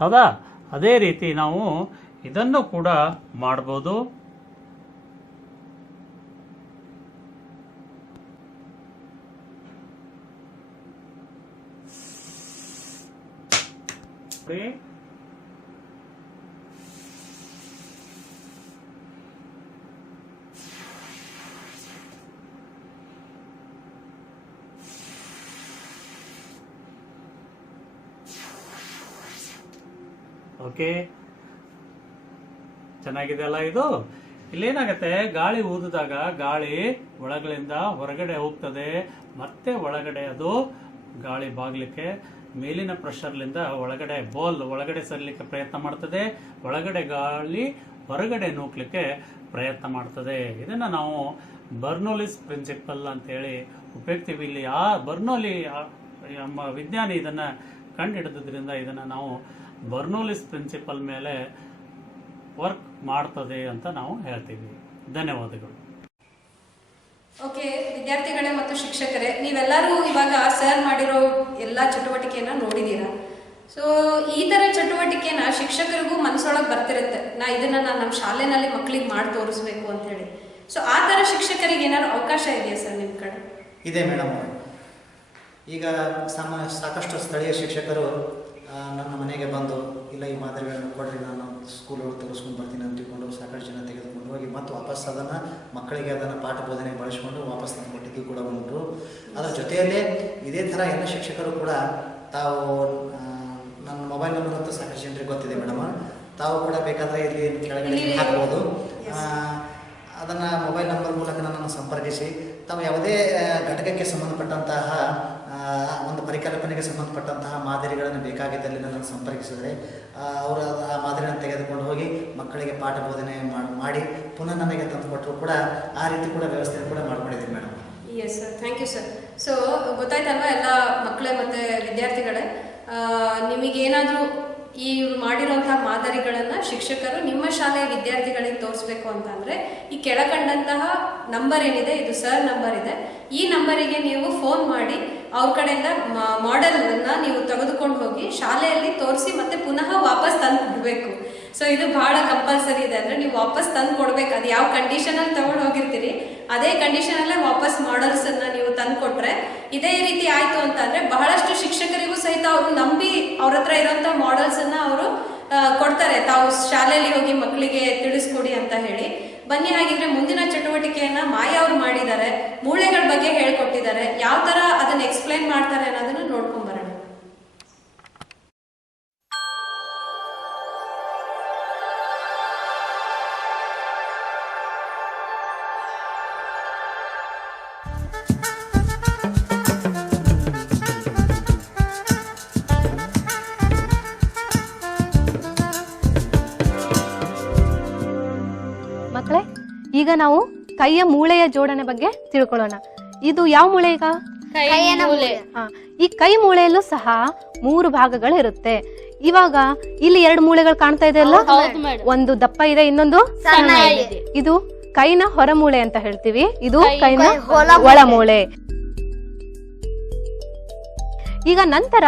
ಹೌದಾ? ಅದೇ ರೀತಿ ನಾವು ಇದನ್ನು ಕೂಡ ಮಾಡ್ಬೋದು. ಓಕೆ, ಚೆನ್ನಾಗಿದೆ ಅಲ್ಲ ಇದು. ಇಲ್ಲೇನಾಗತ್ತೆ, ಗಾಳಿ ಊದಿದಾಗ ಗಾಳಿ ಒಳಗಳಿಂದ ಹೊರಗಡೆ ಹೋಗ್ತದೆ, ಮತ್ತೆ ಒಳಗಡೆ ಅದು ಗಾಳಿ ಬಾಗ್ಲಿಕ್ಕೆ ಮೇಲಿನ ಪ್ರೆಷರ್ಲಿಂದ ಒಳಗಡೆ ಬಾಲ್ ಒಳಗಡೆ ಸರಿಲಿಕ್ಕೆ ಪ್ರಯತ್ನ ಮಾಡ್ತದೆ, ಒಳಗಡೆ ಗಾಳಿ ಹೊರಗಡೆ ನೂಕ್ಲಿಕ್ಕೆ ಪ್ರಯತ್ನ ಮಾಡ್ತದೆ. ಇದನ್ನ ನಾವು ಬರ್ನೌಲಿಸ್ ಪ್ರಿನ್ಸಿಪಲ್ ಅಂತೇಳಿ ಉಪಯೋಗ್ತೀವಿ. ಇಲ್ಲಿ ಆ ಬರ್ನೌಲಿ ನಮ್ಮ ವಿಜ್ಞಾನಿ ಇದನ್ನ ಕಂಡುಹಿಡಿದ್ರಿಂದ ಇದನ್ನ ನಾವು ಬರ್ನೌಲಿಸ್ ಪ್ರಿನ್ಸಿಪಲ್ ಮೇಲೆ ವರ್ಕ್ ಮಾಡ್ತದೆ ಅಂತ ನಾವು ಹೇಳ್ತೀವಿ. ಧನ್ಯವಾದಗಳು. ಓಕೆ ವಿದ್ಯಾರ್ಥಿಗಳೇ ಮತ್ತು ಶಿಕ್ಷಕರೇ, ನೀವೆಲ್ಲರೂ ಇವಾಗ ಸರ್ ಮಾಡಿರೋ ಎಲ್ಲ ಚಟುವಟಿಕೆಯನ್ನ ನೋಡಿದ್ದೀರಾ. ಸೊ ಈ ಥರ ಚಟುವಟಿಕೆನ ಶಿಕ್ಷಕರಿಗೂ ಮನಸ್ಸೊಳಗೆ ಬರ್ತಿರುತ್ತೆ, ಇದನ್ನ ನಾನು ನಮ್ಮ ಶಾಲೆನಲ್ಲಿ ಮಕ್ಕಳಿಗೆ ಮಾಡಿ ತೋರಿಸ್ಬೇಕು ಅಂತ ಹೇಳಿ. ಸೊ ಆ ಥರ ಶಿಕ್ಷಕರಿಗೆ ಏನಾದ್ರು ಅವಕಾಶ ಇದೆಯಾ ಸರ್ ನಿಮ್ಮ ಕಡೆ? ಇದೆ ಮೇಡಮ್. ಈಗ ಸಾಕಷ್ಟು ಸ್ಥಳೀಯ ಶಿಕ್ಷಕರು ನನ್ನ ಮನೆಗೆ ಬಂದು ಇಲ್ಲ ಈ ಮಾದರಿಗಳನ್ನು ಕೊಡ್ರಿ, ನಾನು ಸ್ಕೂಲ್ ಒಳಗೆ ತೆಗೆಸ್ಕೊಂಡು ಬರ್ತೀನಿ ಅಂತ ತಿಳ್ಕೊಂಡು ಸಾಕಷ್ಟು ಜನ ತೆಗೆದುಕೊಂಡು ಹೋಗಿ ಮತ್ತು ವಾಪಸ್ ಅದನ್ನು ಮಕ್ಕಳಿಗೆ ಅದನ್ನು ಪಾಠ ಬೋಧನೆ ಬಳಸಿಕೊಂಡು ವಾಪಸ್ ತಂದು ಕೊಟ್ಟಿದ್ದು ಕೂಡ ಉಂಟು. ಅದರ ಜೊತೆಯಲ್ಲೇ ಇದೇ ಥರ ಎಲ್ಲ ಶಿಕ್ಷಕರು ಕೂಡ ತಾವು ನನ್ನ ಮೊಬೈಲ್ ನಂಬರ್ ಅಂತ ಸಾಕಷ್ಟು ಜನರಿಗೆ ಗೊತ್ತಿದೆ ಮೇಡಮ್. ತಾವು ಕೂಡ ಬೇಕಾದರೆ ಇಲ್ಲಿ ಕೆಳಗಡೆ ಹಾಕ್ಬೋದು. ಅದನ್ನು ಮೊಬೈಲ್ ನಂಬರ್ ಮೂಲಕ ನನ್ನನ್ನು ಸಂಪರ್ಕಿಸಿ ತಾವು ಯಾವುದೇ ಘಟಕಕ್ಕೆ ಸಂಬಂಧಪಟ್ಟಂತಹ ಒಂದು ಪರಿಕಲ್ಪನೆಗೆ ಸಂಬಂಧಪಟ್ಟಂತಹ ಮಾದರಿಗಳನ್ನು ಬೇಕಾಗಿದ್ದಲ್ಲಿ ನನ್ನನ್ನು ಸಂಪರ್ಕಿಸಿದರೆ ಅವರು ಆ ಮಾದರಿಯನ್ನು ತೆಗೆದುಕೊಂಡು ಹೋಗಿ ಮಕ್ಕಳಿಗೆ ಪಾಠ ಬೋಧನೆ ಮಾಡಿ ಪುನಃ ನನಗೆ ತಂದು ಕೊಟ್ಟರು ಕೂಡ ಆ ರೀತಿ ಕೂಡ ವ್ಯವಸ್ಥೆ ಕೂಡ ಮಾಡ್ಕೊಂಡಿದ್ದೀನಿ madam. Yes sir, thank you sir. So ಗೊತ್ತಾಯ್ತಲ್ವಾ ಎಲ್ಲ ಮಕ್ಕಳೇ ಮತ್ತು ವಿದ್ಯಾರ್ಥಿಗಳೇ, ನಿಮಗೇನಾದರೂ ಈ ಮಾಡಿರೋಂಥ ಮಾದರಿಗಳನ್ನು ಶಿಕ್ಷಕರು ನಿಮ್ಮ ಶಾಲೆಯ ವಿದ್ಯಾರ್ಥಿಗಳಿಗೆ ತೋರಿಸ್ಬೇಕು ಅಂತಂದರೆ ಈ ಕೆಳಕಂಡಂತಹ ನಂಬರ್ ಏನಿದೆ, ಇದು ಸರ್ ನಂಬರ್ ಇದೆ, ಈ ನಂಬರಿಗೆ ನೀವು ಫೋನ್ ಮಾಡಿ ಅವ್ರ ಕಡೆಯಿಂದ ಮಾಡೆಲನ್ನು ನೀವು ತೆಗೆದುಕೊಂಡು ಹೋಗಿ ಶಾಲೆಯಲ್ಲಿ ತೋರಿಸಿ ಮತ್ತೆ ಪುನಃ ವಾಪಸ್ ತಂದು ಕೊಡಬೇಕು. ಸೊ ಇದು ಭಾಳ ಕಂಪಲ್ಸರಿ ಇದೆ. ಅಂದರೆ ನೀವು ವಾಪಸ್ ತಂದು ಕೊಡ್ಬೇಕು. ಅದು ಯಾವ ಕಂಡೀಷನಲ್ಲಿ ತಗೊಂಡು ಹೋಗಿರ್ತೀರಿ ಅದೇ ಕಂಡೀಷನಲ್ಲೇ ವಾಪಸ್ ಮಾಡೆಲ್ಸನ್ನು ನೀವು ತಂದು ಕೊಟ್ಟರೆ, ಇದೇ ರೀತಿ ಆಯಿತು ಅಂತಂದರೆ ಬಹಳಷ್ಟು ಶಿಕ್ಷಕರಿಗೂ ಸಹಿತ ಅವರು ನಂಬಿ ಅವ್ರ ಹತ್ರ ಇರೋಂಥ ಮಾಡೆಲ್ಸನ್ನು ಅವರು ಕೊಡ್ತಾರೆ, ತಾವು ಶಾಲೆಯಲ್ಲಿ ಹೋಗಿ ಮಕ್ಕಳಿಗೆ ತಿಳಿಸ್ಕೊಡಿ ಅಂತ ಹೇಳಿ. ಬನ್ನಿ ಹಾಗಿದ್ರೆ ಮುಂದಿನ ಚಟುವಟಿಕೆಯನ್ನು ಮಾಯಾ ಅವರು ಮಾಡಿದ್ದಾರೆ, ಮೂಳೆಗಳ ಬಗ್ಗೆ ಹೇಳ್ಕೊಟ್ಟಿದ್ದಾರೆ. ಯಾವ ಥರ ಅದನ್ನು ಎಕ್ಸ್ಪ್ಲೈನ್ ಮಾಡ್ತಾರೆ ಅನ್ನೋದನ್ನು ನೋಡ್ಕೊಂಬರೋಣ. ಮಕ್ಕಳೇ, ಈಗ ನಾವು ಕೈಯ ಮೂಳೆಯ ಜೋಡಣೆ ಬಗ್ಗೆ ತಿಳ್ಕೊಳ್ಳೋಣ. ಇದು ಯಾವ ಮೂಳೆ ಈಗ? ಈ ಕೈ ಮೂಳೆಯಲ್ಲೂ ಸಹ 3 ಭಾಗಗಳು ಇರುತ್ತೆ. ಇವಾಗ ಇಲ್ಲಿ 2 ಮೂಳೆಗಳು ಕಾಣ್ತಾ ಇದೆ ಅಲ್ಲ, ಒಂದು ದಪ್ಪ ಇದೆ, ಇನ್ನೊಂದು ಸಣ್ಣ ಇದೆ. ಇದು ಕೈನ ಹೊರ ಮೂಳೆ ಅಂತ ಹೇಳ್ತೀವಿ, ಇದು ಕೈನ ಒಳ ಮೂಳೆ. ಈಗ ನಂತರ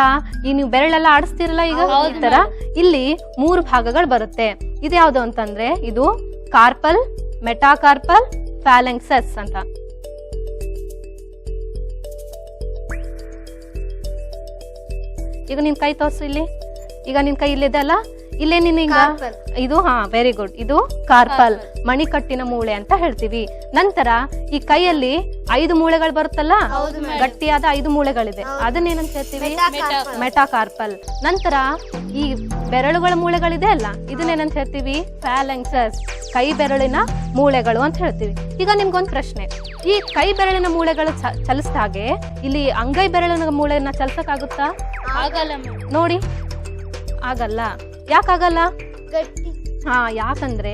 ಈ ನೀವು ಬೆರಳೆಲ್ಲ ಆಡಿಸ್ತಿರಲ್ಲ, ಈಗ ಈ ತರ ಇಲ್ಲಿ 3 ಭಾಗಗಳು ಬರುತ್ತೆ. ಇದ್ಯಾವ್ದು ಅಂತಂದ್ರೆ ಇದು ಕಾರ್ಪಲ್, ಮೆಟಾಕಾರ್ಪಲ್, ಫ್ಯಾಲೆಂಕ್ಸಸ್ ಅಂತ. ಈಗ ನಿನ್ ಕೈ ತೋರ್ಸು ಇಲ್ಲಿ. ಈಗ ನಿನ್ ಕೈ ಇಲ್ಲಿದೆ ಅಲ್ಲ, ಇಲ್ಲೇ ನೀನು ಈಗ ಇದು ವೆರಿ ಗುಡ್, ಇದು ಕಾರ್ಪಲ್, ಮಣಿಕಟ್ಟಿನ ಮೂಳೆ ಅಂತ ಹೇಳ್ತೀವಿ. ನಂತರ ಈ ಕೈಯಲ್ಲಿ 5 ಮೂಳೆಗಳು ಬರುತ್ತಲ್ಲ, ಗಟ್ಟಿಯಾದ 5 ಮೂಳೆಗಳಿದೆ, ಅದನ್ನೇನಂತ ಹೇಳ್ತೀವಿ? ಮೆಟಾಕಾರ್ಪಲ್. ನಂತರ ಈ ಬೆರಳುಗಳ ಮೂಳೆಗಳಿದೆ ಅಲ್ಲ, ಇದನ್ನೇನಂತ ಹೇಳ್ತೀವಿ? ಫ್ಯಾಲೆಂಕ್ಸಸ್, ಕೈ ಬೆರಳಿನ ಮೂಳೆಗಳು ಅಂತ ಹೇಳ್ತೀವಿ. ಈಗ ನಿಮ್ಗೊಂದು ಪ್ರಶ್ನೆ, ಈ ಕೈ ಬೆರಳಿನ ಮೂಳೆಗಳು ಚಲಿಸಿದ ಹಾಗೆ ಇಲ್ಲಿ ಅಂಗೈ ಬೆರಳಿನ ಮೂಳೆಯನ್ನ ಚಲಿಸಕ್ಕಾಗುತ್ತಾ? ನೋಡಿ, ಆಗಲ್ಲ. ಯಾಕಾಗಲ್ಲ? ಯಾಕಂದ್ರೆ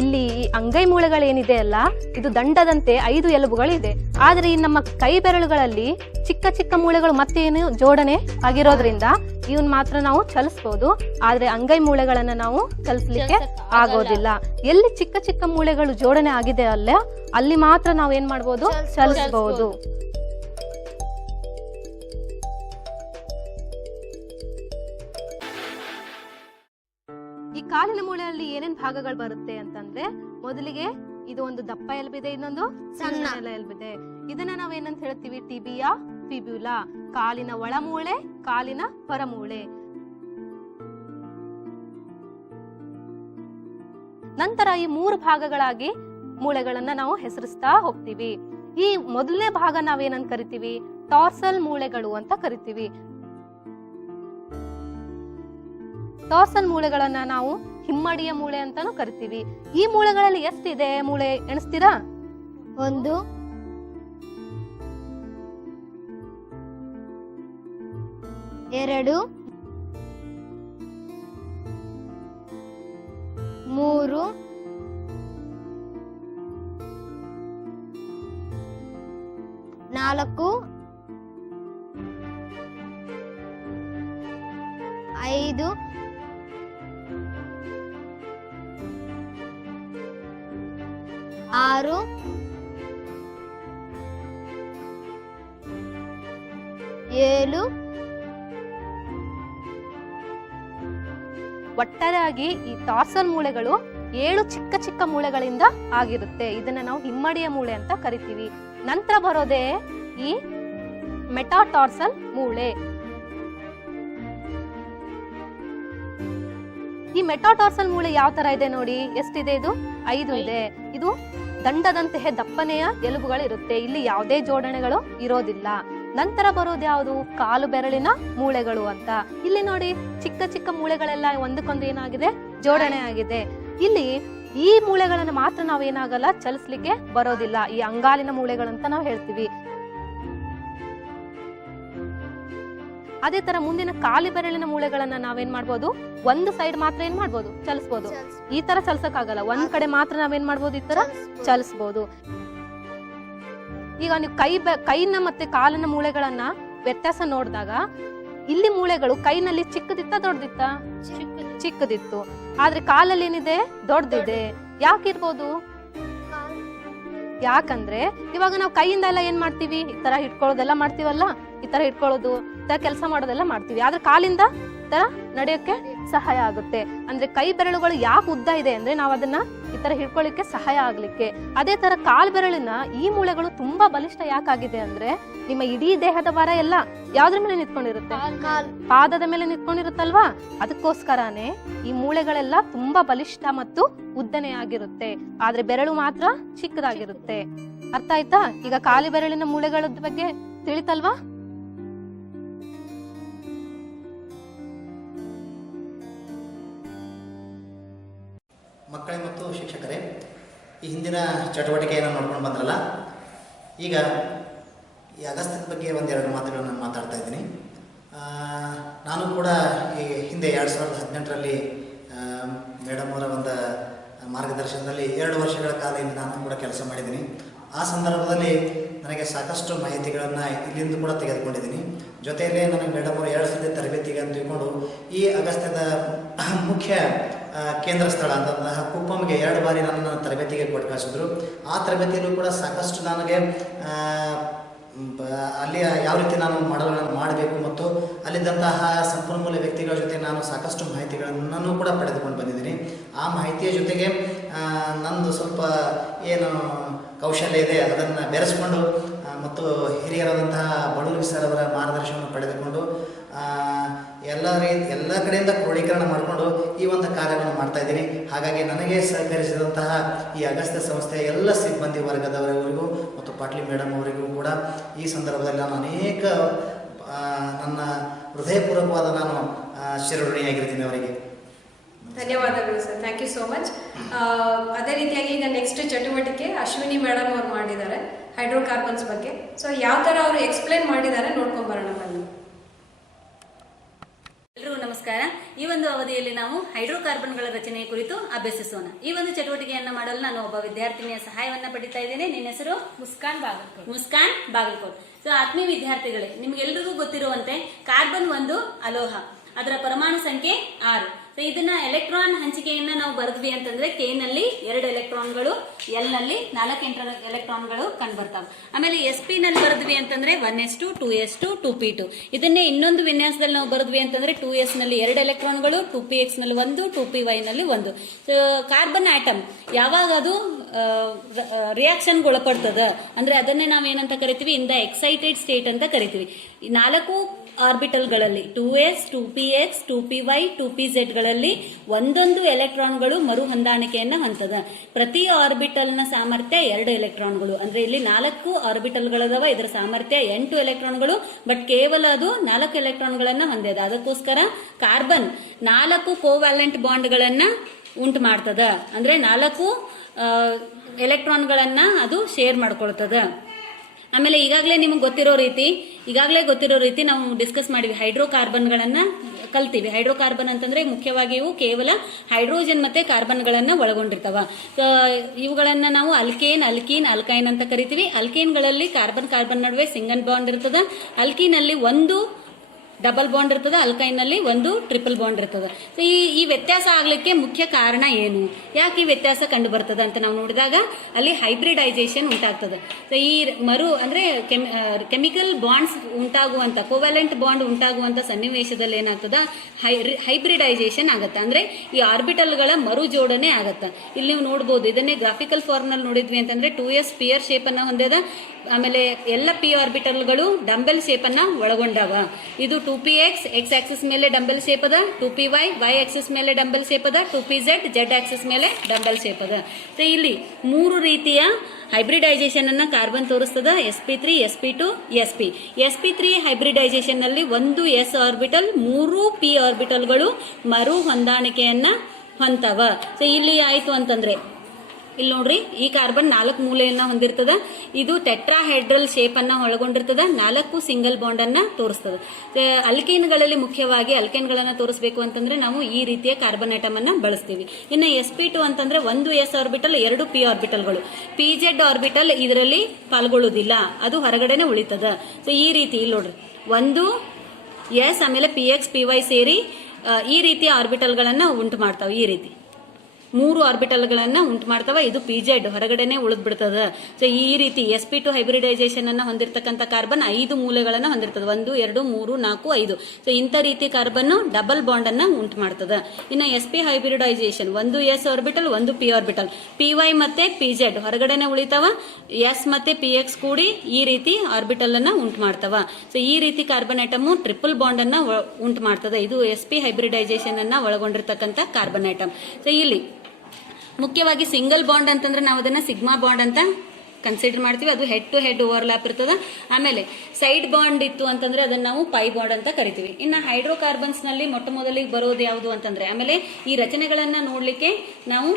ಇಲ್ಲಿ ಈ ಅಂಗೈ ಮೂಳೆಗಳೇನಿದೆ ಅಲ್ಲ, ಇದು ದಂಡದಂತೆ 5 ಎಲುಬುಗಳಿದೆ. ಆದ್ರೆ ಈ ನಮ್ಮ ಕೈ ಬೆರಳುಗಳಲ್ಲಿ ಚಿಕ್ಕ ಚಿಕ್ಕ ಮೂಳೆಗಳು ಮತ್ತೇನು ಜೋಡಣೆ ಆಗಿರೋದ್ರಿಂದ ಇವನ್ ಮಾತ್ರ ನಾವು ಚಲಿಸಬಹುದು. ಆದ್ರೆ ಅಂಗೈ ಮೂಳೆಗಳನ್ನ ನಾವು ಚಲಿಸ್ಲಿಕ್ಕೆ ಆಗೋದಿಲ್ಲ. ಎಲ್ಲಿ ಚಿಕ್ಕ ಚಿಕ್ಕ ಮೂಳೆಗಳು ಜೋಡಣೆ ಆಗಿದೆ ಅಲ್ಲ, ಅಲ್ಲಿ ಮಾತ್ರ ನಾವು ಏನ್ ಮಾಡ್ಬೋದು? ಚಲಿಸಬಹುದು. ಈ ಕಾಲಿನ ಮೂಳೆಯಲ್ಲಿ ಏನೇನ್ ಭಾಗಗಳು ಬರುತ್ತೆ ಅಂತಂದ್ರೆ, ಮೊದಲಿಗೆ ಇದು ಒಂದು ದಪ್ಪ ಎಲುಬಿದೆ, ಇನ್ನೊಂದು ಸಣ್ಣ ಎಲುಬಿದೆ. ಇದನ್ನ ನಾವೇನಂತ ಹೇಳ್ತೀವಿ? ಟಿಬಿಯಾ, ಫಿಬ್ಯುಲಾ. ಕಾಲಿನ ಒಳಮೂಳೆ, ಕಾಲಿನ ಹೊರಮೂಳೆ. ನಂತರ ಈ 3 ಭಾಗಗಳಾಗಿ ಮೂಳೆಗಳನ್ನ ನಾವು ಹೆಸರಿಸ್ತಾ ಹೋಗ್ತೀವಿ. ಈ ಮೊದಲನೇ ಭಾಗ ನಾವೇನಂತ ಕರಿತೀವಿ? ಟಾರ್ಸಲ್ ಮೂಳೆಗಳು ಅಂತ ಕರಿತೀವಿ. ಟಾರ್ಸಲ್ ಮೂಳೆಗಳನ್ನ ನಾವು ಹಿಮ್ಮಡಿಯ ಮೂಳೆ ಅಂತಾನು ಕರಿತೀವಿ. ಈ ಮೂಳೆಗಳಲ್ಲಿ ಎಷ್ಟಿದೆ ಮೂಳೆ ಎಣಿಸ್ತೀರಾ? 1, 2, 3, 4, 5, 6, 7. ಒಟ್ಟಾರೆಯಾಗಿ ಈ ಟಾರ್ಸಲ್ ಮೂಳೆಗಳು 7 ಚಿಕ್ಕ ಚಿಕ್ಕ ಮೂಳೆಗಳಿಂದ ಆಗಿರುತ್ತೆ. ಇದನ್ನ ನಾವು ಹಿಮ್ಮಡಿಯ ಮೂಳೆ ಅಂತ ಕರಿತೀವಿ. ನಂತರ ಬರೋದೇ ಈ ಮೆಟಾಟಾರ್ಸಲ್ ಮೂಳೆ. ಈ ಮೆಟಾಟಾರ್ಸಲ್ ಮೂಳೆ ಯಾವ ತರ ಇದೆ ನೋಡಿ, ಎಷ್ಟಿದೆ? ಇದು 5 ಇದೆ. ಇದು ದಂಡದಂತೆಯೇ ದಪ್ಪನೆಯ ಎಲುಬುಗಳಿರುತ್ತೆ. ಇಲ್ಲಿ ಯಾವುದೇ ಜೋಡಣೆಗಳು ಇರೋದಿಲ್ಲ. ನಂತರ ಬರೋದು ಯಾವುದು? ಕಾಲು ಬೆರಳಿನ ಮೂಳೆಗಳು ಅಂತ. ಇಲ್ಲಿ ನೋಡಿ, ಚಿಕ್ಕ ಚಿಕ್ಕ ಮೂಳೆಗಳೆಲ್ಲ ಒಂದಕ್ಕೊಂದು ಏನಾಗಿದೆ? ಜೋಡಣೆ ಆಗಿದೆ. ಇಲ್ಲಿ ಈ ಮೂಳೆಗಳನ್ನ ಮಾತ್ರ ನಾವೇನಾಗಲ್ಲ, ಚಲಿಸ್ಲಿಕ್ಕೆ ಬರೋದಿಲ್ಲ. ಈ ಅಂಗಾಲಿನ ಮೂಳೆಗಳಂತ ನಾವು ಹೇಳ್ತೀವಿ. ಅದೇ ತರ ಮುಂದಿನ ಕಾಲಿ ಬೆರಳಿನ ಮೂಳೆಗಳನ್ನ ನಾವೇನ್ ಮಾಡ್ಬೋದು? ಒಂದು ಸೈಡ್ ಮಾತ್ರ ಏನ್ ಮಾಡ್ಬೋದು? ಚಲಿಸಬಹುದು. ಈ ತರ ಚಲಿಸಕ್ಕಾಗಲ್ಲ, ಒಂದ್ ಕಡೆ ಮಾತ್ರ ನಾವೇನ್ ಮಾಡ್ಬೋದು? ಈ ತರ ಚಲಿಸಬಹುದು. ಈಗ ನೀವು ಕೈನ ಮತ್ತೆ ಕಾಲಿನ ಮೂಳೆಗಳನ್ನ ವ್ಯತ್ಯಾಸ ನೋಡಿದಾಗ, ಇಲ್ಲಿ ಮೂಳೆಗಳು ಕೈನಲ್ಲಿ ಚಿಕ್ಕದಿತ್ತ ದೊಡ್ಡದಿತ್ತ? ಚಿಕ್ಕದಿತ್ತು. ಆದ್ರೆ ಕಾಲಲ್ಲಿ ಏನಿದೆ? ದೊಡ್ಡದಿದೆ. ಯಾಕಿರ್ಬೋದು? ಯಾಕಂದ್ರೆ ಇವಾಗ ನಾವು ಕೈಯಿಂದ ಎಲ್ಲ ಏನ್ ಮಾಡ್ತೀವಿ? ಈ ತರ ಹಿಡ್ಕೊಳ್ಳೋದೆಲ್ಲ ಮಾಡ್ತೀವಲ್ಲ, ಈ ತರ ಹಿಡ್ಕೊಳ್ಳೋದು, ಈ ತರ ಕೆಲಸ ಮಾಡೋದೆಲ್ಲ ಮಾಡ್ತೀವಿ. ಆದ್ರೆ ಕಾಲಿಂದ ಈ ತರ ನಡೆಯೋಕೆ ಸಹಾಯ ಆಗುತ್ತೆ. ಅಂದ್ರೆ ಕೈ ಬೆರಳುಗಳು ಯಾಕೆ ಉದ್ದ ಇದೆ ಅಂದ್ರೆ ನಾವು ಅದನ್ನ ಈ ತರ ಹಿಡ್ಕೊಳ್ಳಿಕ್ಕೆ ಸಹಾಯ ಆಗ್ಲಿಕ್ಕೆ. ಅದೇ ತರ ಕಾಲ್ ಬೆರಳಿನ ಈ ಮೂಳೆಗಳು ತುಂಬಾ ಬಲಿಷ್ಠ ಯಾಕಾಗಿದೆ ಅಂದ್ರೆ, ನಿಮ್ಮ ಇಡೀ ದೇಹದ ಭಾರ ಎಲ್ಲ ಯಾವ್ದ್ರ ಮೇಲೆ ನಿಂತ್ಕೊಂಡಿರುತ್ತೆ? ಪಾದದ ಮೇಲೆ ನಿಂತ್ಕೊಂಡಿರುತ್ತಲ್ವಾ? ಅದಕ್ಕೋಸ್ಕರನೇ ಈ ಮೂಳೆಗಳೆಲ್ಲ ತುಂಬಾ ಬಲಿಷ್ಠ ಮತ್ತು ಉದ್ದನೆ ಆಗಿರುತ್ತೆ. ಆದ್ರೆ ಬೆರಳು ಮಾತ್ರ ಚಿಕ್ಕದಾಗಿರುತ್ತೆ. ಅರ್ಥ ಆಯ್ತಾ? ಈಗ ಕಾಲಿ ಬೆರಳಿನ ಮೂಳೆಗಳ ಬಗ್ಗೆ ತಿಳಿತಲ್ವಾ? ಮಕ್ಕಳೇ ಮತ್ತು ಶಿಕ್ಷಕರೇ, ಈ ಹಿಂದಿನ ಚಟುವಟಿಕೆಯನ್ನು ನೋಡ್ಕೊಂಡು ಬಂದ್ರಲ್ಲ, ಈಗ ಈ ಅಗಸ್ತ್ಯದ ಬಗ್ಗೆ ಒಂದೆರಡು ಮಾತುಗಳನ್ನು ನಾನು ಮಾತಾಡ್ತಾ ಇದ್ದೀನಿ. ನಾನು ಕೂಡ ಈ ಹಿಂದೆ 2018ರಲ್ಲಿ ಮೇಡಮ್ ಅವರ ಒಂದು ಮಾರ್ಗದರ್ಶನದಲ್ಲಿ 2 ವರ್ಷಗಳ ಕಾಲ ಇಲ್ಲಿ ನಾನು ಕೂಡ ಕೆಲಸ ಮಾಡಿದ್ದೀನಿ. ಆ ಸಂದರ್ಭದಲ್ಲಿ ನನಗೆ ಸಾಕಷ್ಟು ಮಾಹಿತಿಗಳನ್ನು ಇಲ್ಲಿಂದ ಕೂಡ ತೆಗೆದುಕೊಂಡಿದ್ದೀನಿ. ಜೊತೆಯಲ್ಲೇ ನನಗೆ ಮೇಡಮ್ ಅವರು 2 ಸಲ ತರಬೇತಿಗೆ ಅಂತ ತಿಳ್ಕೊಂಡು ಈ ಅಗಸ್ತ್ಯದ ಮುಖ್ಯ ಕೇಂದ್ರ ಸ್ಥಳ ಅಂತಹ ಕುಪ್ಪಂಗೆ 2 ಬಾರಿ ನನ್ನ ತರಬೇತಿಗೆ ಕೊಟ್ಟು ಕಳಿಸಿದ್ರು. ಆ ತರಬೇತಿಯಲ್ಲೂ ಕೂಡ ಸಾಕಷ್ಟು ನನಗೆ ಅಲ್ಲಿ ಯಾವ ರೀತಿ ನಾನು ಮಾಡಲ್ಗಳನ್ನು ಮಾಡಬೇಕು ಮತ್ತು ಅಲ್ಲಿದ್ದಂತಹ ಸಂಪನ್ಮೂಲ ವ್ಯಕ್ತಿಗಳ ಜೊತೆ ನಾನು ಸಾಕಷ್ಟು ಮಾಹಿತಿಗಳನ್ನು ಕೂಡ ಪಡೆದುಕೊಂಡು ಬಂದಿದ್ದೀನಿ. ಆ ಮಾಹಿತಿಯ ಜೊತೆಗೆ ನಂದು ಸ್ವಲ್ಪ ಏನು ಕೌಶಲ್ಯ ಇದೆ ಅದನ್ನು ಬೆರೆಸ್ಕೊಂಡು ಮತ್ತು ಹಿರಿಯರಾದಂತಹ ಬಡೂರಿ ಸರ್ ಅವರ ಮಾರ್ಗದರ್ಶನವನ್ನು ಪಡೆದುಕೊಂಡು ಎಲ್ಲ ಕಡೆಯಿಂದ ಕ್ರೋಢೀಕರಣ ಮಾಡಿಕೊಂಡು ಈ ಒಂದು ಕಾರ್ಯವನ್ನು ಮಾಡ್ತಾ ಇದ್ದೀನಿ. ಹಾಗಾಗಿ ನನಗೆ ಸಹಕರಿಸಿದಂತಹ ಈ ಅಗಸ್ತ್ಯ ಸಂಸ್ಥೆಯ ಎಲ್ಲ ಸಿಬ್ಬಂದಿ ವರ್ಗದವರಿಗೂ ಮತ್ತು ಪಾಟೀಲ್ ಮೇಡಮ್ ಅವರಿಗೂ ಕೂಡ ಈ ಸಂದರ್ಭದಲ್ಲಿ ನಾನು ಅನೇಕ ನನ್ನ ಹೃದಯಪೂರ್ವಕವಾದ ನಾನು ಶಿರಋಣಿಯಾಗಿರ್ತೀನಿ ಅವರಿಗೆ. ಧನ್ಯವಾದಗಳು sir, thank you so much. ಅದೇ ರೀತಿಯಾಗಿ ಈಗ ನೆಕ್ಸ್ಟ್ ಚಟುವಟಿಕೆ ಅಶ್ವಿನಿ ಮೇಡಮ್ ಅವ್ರು ಮಾಡಿದ್ದಾರೆ ಹೈಡ್ರೋಕಾರ್ಬನ್ಸ್ ಬಗ್ಗೆ. ಸೊ ಯಾವ ಥರ ಅವರು ಎಕ್ಸ್ಪ್ಲೇನ್ ಮಾಡಿದ್ದಾರೆ ನೋಡ್ಕೊಂಬರೋಣ ಬನ್ನಿ. ಎಲ್ಲರಿಗೂ ನಮಸ್ಕಾರ. ಈ ಒಂದು ಅವಧಿಯಲ್ಲಿ ನಾವು ಹೈಡ್ರೋಕಾರ್ಬನ್ಗಳ ರಚನೆಯ ಕುರಿತು ಅಭ್ಯಸಿಸೋಣ. ಈ ಒಂದು ಚಟುವಟಿಕೆಯನ್ನು ಮಾಡಲು ನಾನು ಒಬ್ಬ ವಿದ್ಯಾರ್ಥಿನಿಯ ಸಹಾಯವನ್ನ ಪಡಿತಾ ಇದ್ದೇನೆ. ನಿನ್ನ ಹೆಸರು ಮುಸ್ಕಾನ್ ಬಾಗಲಕೋಟ್. ಸೊ ಆತ್ಮೀಯ ವಿದ್ಯಾರ್ಥಿಗಳೇ, ನಿಮ್ಗೆಲ್ರಿಗೂ ಗೊತ್ತಿರುವಂತೆ ಕಾರ್ಬನ್ ಒಂದು ಅಲೋಹ, ಅದರ ಪರಮಾಣು ಸಂಖ್ಯೆ 6. ಸೊ ಇದನ್ನ ಎಲೆಕ್ಟ್ರಾನ್ ಹಂಚಿಕೆಯನ್ನ ನಾವು ಬರೆದ್ವಿ ಅಂತಂದ್ರೆ ಕೆ ನಲ್ಲಿ 2 ಎಲೆಕ್ಟ್ರಾನ್ಗಳು, ಎಲ್ ನಲ್ಲಿ 4 ಎಲೆಕ್ಟ್ರಾನ್ಗಳು ಕಂಡು ಬರ್ತಾವೆ. ಆಮೇಲೆ SP ನಲ್ಲಿ ಬರೆದ್ವಿ ಅಂತಂದ್ರೆ 1s2 2s2 2p2. ಇದನ್ನೇ ಇನ್ನೊಂದು ವಿನ್ಯಾಸದಲ್ಲಿ ನಾವು ಬರೆದ್ವಿ ಅಂತಂದ್ರೆ 2s ನಲ್ಲಿ 2 ಎಲೆಕ್ಟ್ರಾನ್ಗಳು, 2px ನಲ್ಲಿ 1, 2py ನಲ್ಲಿ 1. ಕಾರ್ಬನ್ ಆಟಮ್ ಯಾವಾಗ ಅದು ರಿಯಾಕ್ಷನ್ ಒಳಪಡ್ತದ ಅಂದ್ರೆ ಅದನ್ನೇ ನಾವು ಏನಂತ ಕರಿತೀವಿ, ಇನ್ ದ ಎಕ್ಸೈಟೆಡ್ ಸ್ಟೇಟ್ ಅಂತ ಕರಿತೀವಿ. 4 ಆರ್ಬಿಟಲ್ಗಳಲ್ಲಿ 2s 2px 2py 2pz ಗಳಲ್ಲಿ ಒಂದೊಂದು ಎಲೆಕ್ಟ್ರಾನ್ಗಳು ಮರು ಹೊಂದಾಣಿಕೆಯನ್ನ ಹೊಂದದ. ಪ್ರತಿ ಆರ್ಬಿಟಲ್ನ ಸಾಮರ್ಥ್ಯ 2 ಎಲೆಕ್ಟ್ರಾನ್ಗಳು. ಅಂದ್ರೆ ಇಲ್ಲಿ 4 ಆರ್ಬಿಟಲ್ಗಳದವ, ಇದರ ಸಾಮರ್ಥ್ಯ 8 ಎಲೆಕ್ಟ್ರಾನ್ಗಳು. ಬಟ್ ಕೇವಲ ಅದು 4 ಎಲೆಕ್ಟ್ರಾನ್ಗಳನ್ನ ಹೊಂದಿದೆ. ಅದಕ್ಕೋಸ್ಕರ ಕಾರ್ಬನ್ 4 ಕೋವ್ಯಾಲೆಂಟ್ ಬಾಂಡ್ಗಳನ್ನ ಉಂಟು ಮಾಡ್ತದ. ಅಂದ್ರೆ 4 ಎಲೆಕ್ಟ್ರಾನ್ಗಳನ್ನ ಅದು ಶೇರ್ ಮಾಡ್ಕೊಳ್ತದ. ಆಮೇಲೆ ಈಗಾಗಲೇ ನಿಮಗೆ ಗೊತ್ತಿರೋ ರೀತಿ ನಾವು ಡಿಸ್ಕಸ್ ಮಾಡಿವಿ, ಹೈಡ್ರೋಕಾರ್ಬನ್ಗಳನ್ನ ಕಲ್ತೀವಿ. ಹೈಡ್ರೋಕಾರ್ಬನ್ ಅಂತಂದ್ರೆ ಮುಖ್ಯವಾಗಿ ಇವು ಕೇವಲ ಹೈಡ್ರೋಜನ್ ಮತ್ತೆ ಕಾರ್ಬನ್ಗಳನ್ನ ಒಳಗೊಂಡಿರ್ತಾವ. ಇವುಗಳನ್ನ ನಾವು ಅಲ್ಕೇನ್ ಅಲ್ಕೈನ್ ಅಂತ ಕರಿತೀವಿ. ಅಲ್ಕೇನ್ಗಳಲ್ಲಿ ಕಾರ್ಬನ್ ನಡುವೆ ಸಿಂಗಲ್ ಬಾಂಡ್ ಇರ್ತದ. ಅಲ್ಕೀನ್ ಅಲ್ಲಿ 1 ಡಬಲ್ ಬಾಂಡ್ ಇರ್ತದೆ, ಅಲ್ಕೈನ್ ನಲ್ಲಿ 1 ಟ್ರಿಪಲ್ ಬಾಂಡ್ ಇರ್ತದೆ. ಸೊ ಈ ವ್ಯತ್ಯಾಸ ಆಗ್ಲಿಕ್ಕೆ ಮುಖ್ಯ ಕಾರಣ ಏನು, ಯಾಕೆ ಈ ವ್ಯತ್ಯಾಸ ಕಂಡು ಬರ್ತದೆ ಅಂತ ನಾವು ನೋಡಿದಾಗ ಅಲ್ಲಿ ಹೈಬ್ರಿಡೈಸೇಷನ್ ಉಂಟಾಗ್ತದೆ. ಸೊ ಈ ಅಂದ್ರೆ ಕೆಮಿಕಲ್ ಬಾಂಡ್ಸ್ ಉಂಟಾಗುವಂತ, ಕೋವ್ಯಾಲೆಂಟ್ ಬಾಂಡ್ ಉಂಟಾಗುವಂತ ಸನ್ನಿವೇಶದಲ್ಲಿ ಏನಾಗ್ತದ, ಹೈಬ್ರಿಡೈಸೇಷನ್ ಆಗತ್ತೆ. ಅಂದ್ರೆ ಈ ಆರ್ಬಿಟಲ್ಗಳ ಮರು ಜೋಡಣೆ ಆಗತ್ತೆ. ಇಲ್ಲಿ ನೀವು ನೋಡಬಹುದು, ಇದನ್ನೇ ಗ್ರಾಫಿಕಲ್ ಫಾರ್ಮ್ ನಲ್ಲಿ ನೋಡಿದ್ವಿ ಅಂತಂದ್ರೆ 2s ಪಿಯರ್ ಶೇಪ್ ಅನ್ನ ಹೊಂದಿದ. ಆಮೇಲೆ ಎಲ್ಲ ಪಿ ಆರ್ಬಿಟಲ್ಗಳು ಡಂಬೆಲ್ ಶೇಪ್ ಅನ್ನ ಒಳಗೊಂಡವ. ಇದು 2px x ಆಕ್ಸಿಸ್ ಮೇಲೆ ಡಂಬೆಲ್ ಶೇಪ್ ಅದ, 2py y ಆಕ್ಸಿಸ್ ಮೇಲೆ ಡಂಬೆಲ್ ಶೇಪ್ ಅದ, 2pz z ಆಕ್ಸಿಸ್ ಮೇಲೆ ಡಂಬೆಲ್ ಶೇಪ್ ಅದ. ಸೊ ಇಲ್ಲಿ 3 ರೀತಿಯ ಹೈಬ್ರಿಡೈಸೇಷನ್ ಅನ್ನ carbon ತೋರಿಸ್ತದ, sp3 sp2 sp. sp3 hybridisation ನಲ್ಲಿ 1 s ಆರ್ಬಿಟಲ್ 3 p ಆರ್ಬಿಟಲ್ಗಳು ಮರು ಹೊಂದಾಣಿಕೆಯನ್ನ ಹೊಂದವ. ಸೊ ಇಲ್ಲಿ ಆಯ್ತು ಅಂತಂದ್ರೆ ಇಲ್ಲಿ ನೋಡ್ರಿ, ಈ ಕಾರ್ಬನ್ 4 ಮೂಲೆಯನ್ನ ಹೊಂದಿರ್ತದ. ಇದು ಟೆಟ್ರಾಹೆಡ್ರಲ್ ಶೇಪ್ ಅನ್ನ ಒಳಗೊಂಡಿರ್ತದ. 4 ಸಿಂಗಲ್ ಬಾಂಡ್ ಅನ್ನ ತೋರಿಸ್ತದ. ಅಲ್ಕೇನ್ಗಳಲ್ಲಿ ಮುಖ್ಯವಾಗಿ ಅಲ್ಕೇನ್ಗಳನ್ನ ತೋರಿಸಬೇಕು ಅಂತಂದ್ರೆ ನಾವು ಈ ರೀತಿಯ ಕಾರ್ಬನ್ ಐಟಮ್ ಅನ್ನ ಬಳಸ್ತೀವಿ. ಇನ್ನು sp2 ಅಂತಂದ್ರೆ 1 s orbital 2 p ಆರ್ಬಿಟಲ್ಗಳು. pz orbital ಇದರಲ್ಲಿ ಪಾಲ್ಗೊಳ್ಳುವುದಿಲ್ಲ, ಅದು ಹೊರಗಡೆನೆ ಉಳಿತದ. ಸೊ ಈ ರೀತಿ ಇಲ್ಲಿ ನೋಡ್ರಿ, 1 s ಆಮೇಲೆ px py ಸೇರಿ ಈ ರೀತಿಯ ಆರ್ಬಿಟಲ್ಗಳನ್ನ ಉಂಟು ಮಾಡ್ತಾವ. ಈ ರೀತಿ 3 ಆರ್ಬಿಟಲ್ಗಳನ್ನ ಉಂಟು ಮಾಡ್ತಾವ. ಇದು pz ಹೊರಗಡೆನೆ ಉಳಿದ್ ಬಿಡ್ತದ. ಸೊ ಈ ರೀತಿ sp2 ಹೈಬ್ರಿಡೈಸೇಷನ್ ಅನ್ನ ಹೊಂದಿರತಕ್ಕಂತ ಕಾರ್ಬನ್ 5 ಮೂಲೆಗಳನ್ನ ಹೊಂದಿರ್ತದೆ, 1 2 3 4 5. ಸೊ ಇಂಥ ರೀತಿ ಕಾರ್ಬನ್ ಡಬಲ್ ಬಾಂಡ್ ಅನ್ನ ಉಂಟು ಮಾಡ್ತದ. ಇನ್ನು sp hybridization 1 s orbital 1 p orbital, py ಮತ್ತೆ pz ಹೊರಗಡೆನೆ ಉಳಿತಾವ. s ಮತ್ತೆ px ಕೂಡಿ ಈ ರೀತಿ ಆರ್ಬಿಟಲ್ ಅನ್ನ ಉಂಟು ಮಾಡ್ತಾವ. ಸೊ ಈ ರೀತಿ ಕಾರ್ಬನ್ ಐಟಮ್ ಟ್ರಿಪಲ್ ಬಾಂಡ್ ಅನ್ನ ಉಂಟು ಮಾಡ್ತದ. ಇದು sp ಹೈಬ್ರಿಡೈಸೇಷನ್ ಅನ್ನ ಒಳಗೊಂಡಿರ್ತಕ್ಕಂಥ ಕಾರ್ಬನ್ ಐಟಮ್. ಸೊ ಇಲ್ಲಿ ಮುಖ್ಯವಾಗಿ ಸಿಂಗಲ್ ಬಾಂಡ್ ಅಂತಂದ್ರೆ ನಾವು ಅದನ್ನ ಸಿಗ್ಮಾ ಬಾಂಡ್ ಅಂತ ಕನ್ಸಿಡರ್ ಮಾಡ್ತೀವಿ. ಅದು ಹೆಡ್ ಟು ಹೆಡ್ ಓವರ್ಲ್ಯಾಪ್ ಇರ್ತದೆ. ಆಮೇಲೆ ಸೈಡ್ ಬಾಂಡ್ ಇತ್ತು ಅಂತಂದ್ರೆ ಅದನ್ನ ನಾವು ಪೈ ಬಾಂಡ್ ಅಂತ ಕರಿತೀವಿ. ಇನ್ನು ಹೈಡ್ರೋಕಾರ್ಬನ್ಸ್ ನಲ್ಲಿ ಮೊಟ್ಟ ಮೊದಲಿಗೆ ಬರೋದು ಯಾವುದು ಅಂತಂದ್ರೆ, ಆಮೇಲೆ ಈ ರಚನೆಗಳನ್ನ ನೋಡ್ಲಿಕ್ಕೆ ನಾವು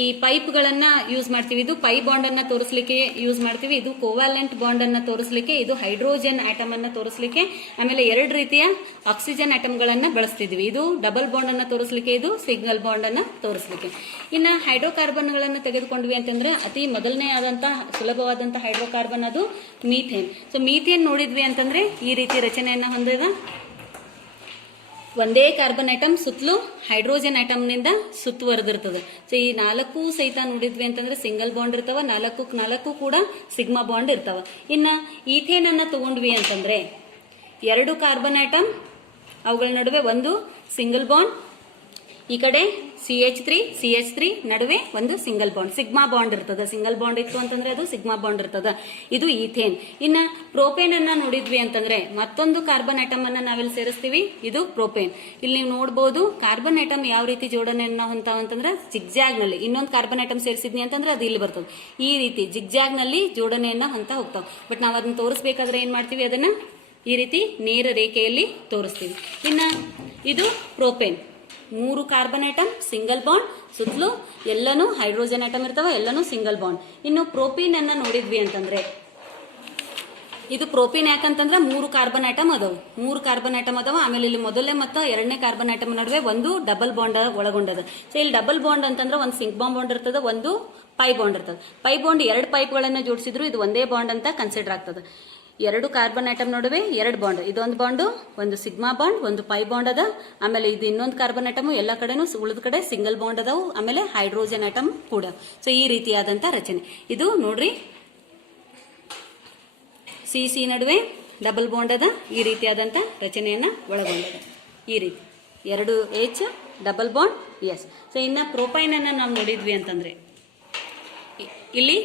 ಈ ಪೈಪ್ಗಳನ್ನ ಯೂಸ್ ಮಾಡ್ತೀವಿ. ಇದು ಪೈ ಬಾಂಡ್ ಅನ್ನ ತೋರಿಸಲಿಕ್ಕೆ ಯೂಸ್ ಮಾಡ್ತೀವಿ. ಇದು ಕೋವ್ಯಾಲೆಂಟ್ ಬಾಂಡ್ ಅನ್ನ ತೋರಿಸಲಿಕ್ಕೆ, ಇದು ಹೈಡ್ರೋಜನ್ ಆಟಮ್ ಅನ್ನ ತೋರಿಸಲಿಕ್ಕೆ, ಆಮೇಲೆ 2 ರೀತಿಯ ಆಕ್ಸಿಜನ್ ಆಟಮ್ ಗಳನ್ನ ಬಳಸ್ತಿದ್ವಿ. ಇದು ಡಬಲ್ ಬಾಂಡ್ ಅನ್ನ ತೋರಿಸಲಿಕ್ಕೆ, ಇದು ಸಿಂಗಲ್ ಬಾಂಡ್ ಅನ್ನ ತೋರಿಸಲಿಕ್ಕೆ. ಇನ್ನು ಹೈಡ್ರೋಕಾರ್ಬನ್ ಗಳನ್ನ ತೆಗೆದುಕೊಂಡ್ವಿ ಅಂತಂದ್ರೆ ಅತಿ ಮೊದಲನೇ ಆದಂತಹ ಸುಲಭವಾದಂತಹ ಹೈಡ್ರೋಕಾರ್ಬನ್ ಅದು ಮೀಥೇನ್. ಸೊ ಮೀಥೇನ್ ನೋಡಿದ್ವಿ ಅಂತಂದ್ರೆ ಈ ರೀತಿ ರಚನೆಯನ್ನ ಹೊಂದಿದ ಒಂದೇ ಕಾರ್ಬನ್ ಐಟಮ್ ಸುತ್ತಲೂ ಹೈಡ್ರೋಜನ್ ಐಟಮ್ ನಿಂದ ಸುತ್ತುವರೆದಿರ್ತದೆ. ಸೊ ಈ 4 ಸಹಿತ ನೋಡಿದ್ವಿ ಅಂತಂದ್ರೆ ಸಿಂಗಲ್ ಬಾಂಡ್ ಇರ್ತಾವ, 4 ಕೂಡ ಸಿಗ್ಮಾ ಬಾಂಡ್ ಇರ್ತಾವ. ಇನ್ನ ಈಥೇನ್ ಅನ್ನ ತಗೊಂಡ್ವಿ ಅಂತಂದ್ರೆ 2 ಕಾರ್ಬನ್ ಐಟಮ್, ಅವುಗಳ ನಡುವೆ ಒಂದು ಸಿಂಗಲ್ ಬಾಂಡ್, ಈ ಕಡೆ CH3 ನಡುವೆ ಒಂದು ಸಿಂಗಲ್ ಬಾಂಡ್, ಸಿಗ್ಮಾ ಬಾಂಡ್ ಇರ್ತದೆ. ಸಿಂಗಲ್ ಬಾಂಡ್ ಇತ್ತು ಅಂತಂದ್ರೆ ಅದು ಸಿಗ್ಮಾ ಬಾಂಡ್ ಇರ್ತದ. ಇದು ಈಥೇನ್. ಇನ್ನ ಪ್ರೋಪೇನ್ ಅನ್ನ ನೋಡಿದ್ವಿ ಅಂತಂದ್ರೆ ಮತ್ತೊಂದು ಕಾರ್ಬನ್ ಐಟಮ್ ಅನ್ನ ನಾವೆಲ್ಲಿ ಸೇರಿಸ್ತೀವಿ, ಇದು ಪ್ರೋಪೇನ್. ಇಲ್ಲಿ ನೀವು ನೋಡಬಹುದು ಕಾರ್ಬನ್ ಐಟಮ್ ಯಾವ ರೀತಿ ಜೋಡಣೆಯನ್ನ ಹೊಂತಾವ ಅಂತಂದ್ರೆ ಜಿಗ್ಜಾಗ್ ನಲ್ಲಿ ಇನ್ನೊಂದು ಕಾರ್ಬನ್ ಐಟಮ್ ಸೇರಿಸಿದ್ನಿ ಅಂತಂದ್ರೆ ಅದು ಇಲ್ಲಿ ಬರ್ತದೆ. ಈ ರೀತಿ ಜಿಗ್ಜಾಗ್ ನಲ್ಲಿ ಜೋಡಣೆಯನ್ನ ಹೊಂತ ಹೋಗ್ತಾವ. ಬಟ್ ನಾವು ಅದನ್ನ ತೋರಿಸಬೇಕಾದ್ರೆ ಏನ್ ಮಾಡ್ತೀವಿ, ಅದನ್ನ ಈ ರೀತಿ ನೇರ ರೇಖೆಯಲ್ಲಿ ತೋರಿಸ್ತೀವಿ. ಇನ್ನ ಇದು propane, 3 carbon atom, single bond, ಸುತ್ತಲೂ ಎಲ್ಲನೂ ಹೈಡ್ರೋಜನ್ ಐಟಮ್ ಇರ್ತಾವ, ಎಲ್ಲನೂ ಸಿಂಗಲ್ ಬಾಂಡ್. ಇನ್ನು ಪ್ರೋಪೀನ್ ಅನ್ನ ನೋಡಿದ್ವಿ ಅಂತಂದ್ರೆ ಇದು ಪ್ರೋಪೀನ್ ಯಾಕಂತಂದ್ರೆ 3 ಕಾರ್ಬನ್ ಐಟಮ್ ಅದಾವು, 3 ಕಾರ್ಬನ್ ಐಟಮ್ ಅದಾವ. ಆಮೇಲೆ ಇಲ್ಲಿ ಮೊದಲನೇ ಮತ್ತು 2ನೇ ಕಾರ್ಬನ್ ಐಟಮ್ ನಡುವೆ ಒಂದು ಡಬಲ್ ಬಾಂಡ್ ಒಳಗೊಂಡದ. ಸೊ ಇಲ್ಲಿ ಡಬಲ್ ಬಾಂಡ್ ಅಂತಂದ್ರೆ ಒಂದು ಸಿಗ್ಮಾ ಬಾಂಡ್ ಇರ್ತದೆ, ಒಂದು ಪೈ ಬಾಂಡ್ ಇರ್ತದೆ. ಪೈ ಬಾಂಡ್ 2 ಪೈಪ್ಗಳನ್ನ ಜೋಡಿಸಿದ್ರು ಇದು ಒಂದೇ ಬಾಂಡ್ ಅಂತ ಕನ್ಸಿಡರ್ ಆಗ್ತದೆ. 2 ಕಾರ್ಬನ್ ಐಟಮ್ ನಡುವೆ 2 ಬಾಂಡ್, ಇದೊಂದು ಬಾಂಡು, ಒಂದು ಸಿಗ್ಮಾ ಬಾಂಡ್, ಒಂದು ಪೈ ಬಾಂಡ್ ಅದ. ಆಮೇಲೆ ಇದು ಇನ್ನೊಂದು ಕಾರ್ಬನ್ ಐಟಮ್, ಎಲ್ಲ ಕಡೆನೂ ಉಳಿದ ಕಡೆ ಸಿಂಗಲ್ ಬಾಂಡ್ ಅದಾವು. ಆಮೇಲೆ ಹೈಡ್ರೋಜನ್ ಐಟಮ್ ಕೂಡ. ಸೊ ಈ ರೀತಿಯಾದಂತ ರಚನೆ ಇದು ನೋಡ್ರಿ. ಸಿ ನಡುವೆ ಡಬಲ್ ಬಾಂಡ್ ಅದ, ಈ ರೀತಿಯಾದಂತ ರಚನೆಯನ್ನ ಒಳಗೊಂಡದ. ಈ ರೀತಿ 2 H double bonds. So ಇನ್ನ ಪ್ರೋಪೈನ್ ಅನ್ನ ನಾವು ನೋಡಿದ್ವಿ ಅಂತಂದ್ರೆ ಇಲ್ಲಿ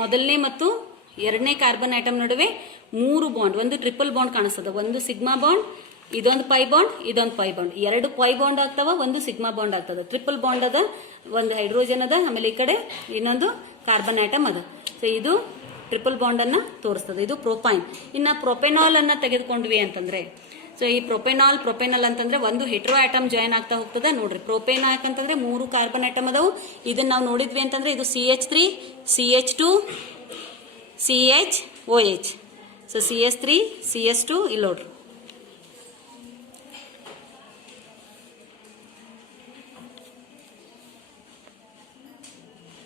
ಮೊದಲನೇ ಮತ್ತು 2ನೇ ಕಾರ್ಬನ್ ಐಟಮ್ ನಡುವೆ 3 ಬಾಂಡ್, ಒಂದು ಟ್ರಿಪಲ್ ಬಾಂಡ್ ಕಾಣಿಸ್ತದೆ. ಒಂದು ಸಿಗ್ಮಾ ಬಾಂಡ್, ಇದೊಂದು ಪೈ ಬಾಂಡ್, ಇದೊಂದು ಪೈ ಬಾಂಡ್, 2 ಪೈ ಬಾಂಡ್ ಆಗ್ತಾವ, ಒಂದು ಸಿಗ್ಮಾ ಬಾಂಡ್ ಆಗ್ತದೆ. ಟ್ರಿಪಲ್ ಬಾಂಡ್ ಅದ, ಒಂದು ಹೈಡ್ರೋಜನ್ ಅದ, ಆಮೇಲೆ ಈ ಕಡೆ ಇನ್ನೊಂದು ಕಾರ್ಬನ್ ಐಟಮ್ ಅದ. ಸೊ ಇದು ಟ್ರಿಪಲ್ ಬಾಂಡ್ ಅನ್ನ ತೋರಿಸ್ತದೆ. ಇದು ಪ್ರೋಪೈನ್. ಇನ್ನ ಪ್ರೊಪೆನಾಲ್ ಅನ್ನ ತೆಗೆದುಕೊಂಡ್ವಿ ಅಂತಂದ್ರೆ, ಸೊ ಈ ಪ್ರೊಪೆನಲ್ ಅಂತಂದ್ರೆ ಒಂದು ಹೆಟ್ರೋ ಆಟಮ್ ಜಾಯಿನ್ ಆಗ್ತಾ ಹೋಗ್ತದೆ. ನೋಡ್ರಿ ಪ್ರೋಪೇನ್ ಯಾಕಂತಂದ್ರೆ 3 ಕಾರ್ಬನ್ ಐಟಮ್ ಅದಾವು. ಇದನ್ನ ನಾವು ನೋಡಿದ್ವಿ ಅಂತಂದ್ರೆ ಇದು CH3, CH2, CHOH. So CH3, CH2 ಇಲ್ಲಿ ನೋಡ್ರಿ.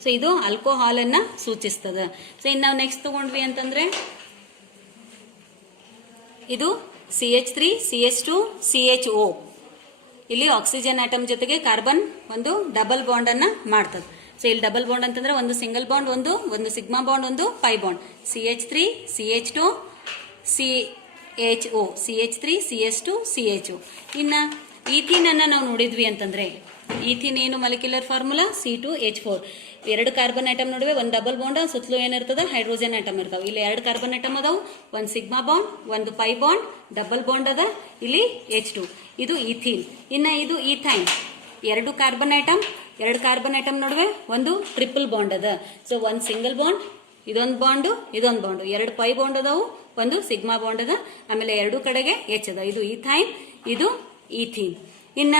ಸೊ ಇದು ಆಲ್ಕೋಹಾಲ್ ಅನ್ನ ಸೂಚಿಸ್ತದೆ. ಸೊ ಇನ್ನು ನಾವು ನೆಕ್ಸ್ಟ್ ತಗೊಂಡ್ವಿ ಅಂತಂದ್ರೆ ಇದು CH3, CH2, CHO. ಇಲ್ಲಿ ಆಕ್ಸಿಜನ್ ಆಟಮ್ ಜೊತೆಗೆ ಕಾರ್ಬನ್ ಒಂದು ಡಬಲ್ ಬಾಂಡ್ ಅನ್ನ ಮಾಡ್ತದೆ. ಸೊ ಇಲ್ಲಿ ಡಬಲ್ ಬಾಂಡ್ ಅಂತಂದ್ರೆ ಒಂದು ಸಿಂಗಲ್ ಬಾಂಡ್, ಒಂದು ಸಿಗ್ಮಾ ಬಾಂಡ್, ಒಂದು pi bond. CH3, CH2, CHO, CH3, CH2, CHO. ಇನ್ನ ಈಥೀನ್ ಅನ್ನ ನಾವು ನೋಡಿದ್ವಿ ಅಂತಂದ್ರೆ ಈಥೀನ್ ಏನು molecular formula C2H4. 2 carbon atom ನಡುವೆ ಒಂದು ಡಬಲ್ ಬಾಂಡ್, ಸುತ್ತಲೂ ಏನಿರ್ತದೆ ಹೈಡ್ರೋಜನ್ ಐಟಮ್ ಇರ್ತಾವೆ. ಇಲ್ಲಿ 2 ಕಾರ್ಬನ್ ಐಟಮ್ ಅದಾವು, ಒಂದು ಸಿಗ್ಮಾ ಬಾಂಡ್, ಒಂದು ಪೈ ಬಾಂಡ್, ಡಬಲ್ ಬಾಂಡ್ ಅದ. ಇಲ್ಲಿ H2. ಇದು ಈಥೀನ್. ಇನ್ನ ಇದು ಈಥೈನ್, 2 ಕಾರ್ಬನ್ ಐಟಮ್ ನಡುವೆ ಒಂದು ಟ್ರಿಪಲ್ ಬಾಂಡ್ ಅದ. ಸೊ ಒಂದು ಸಿಂಗಲ್ ಬಾಂಡ್, ಇದೊಂದು ಬಾಂಡು, ಇದೊಂದು ಬಾಂಡು, 2 ಪೈ ಬಾಂಡ್ ಅದಾವು, ಒಂದು ಸಿಗ್ಮಾ ಬಾಂಡ್ ಅದ. ಆಮೇಲೆ 2 ಕಡೆಗೆ H ಅದ. ಇದು ಈಥೈನ್, ಇದು ಈಥೀನ್. ಇನ್ನ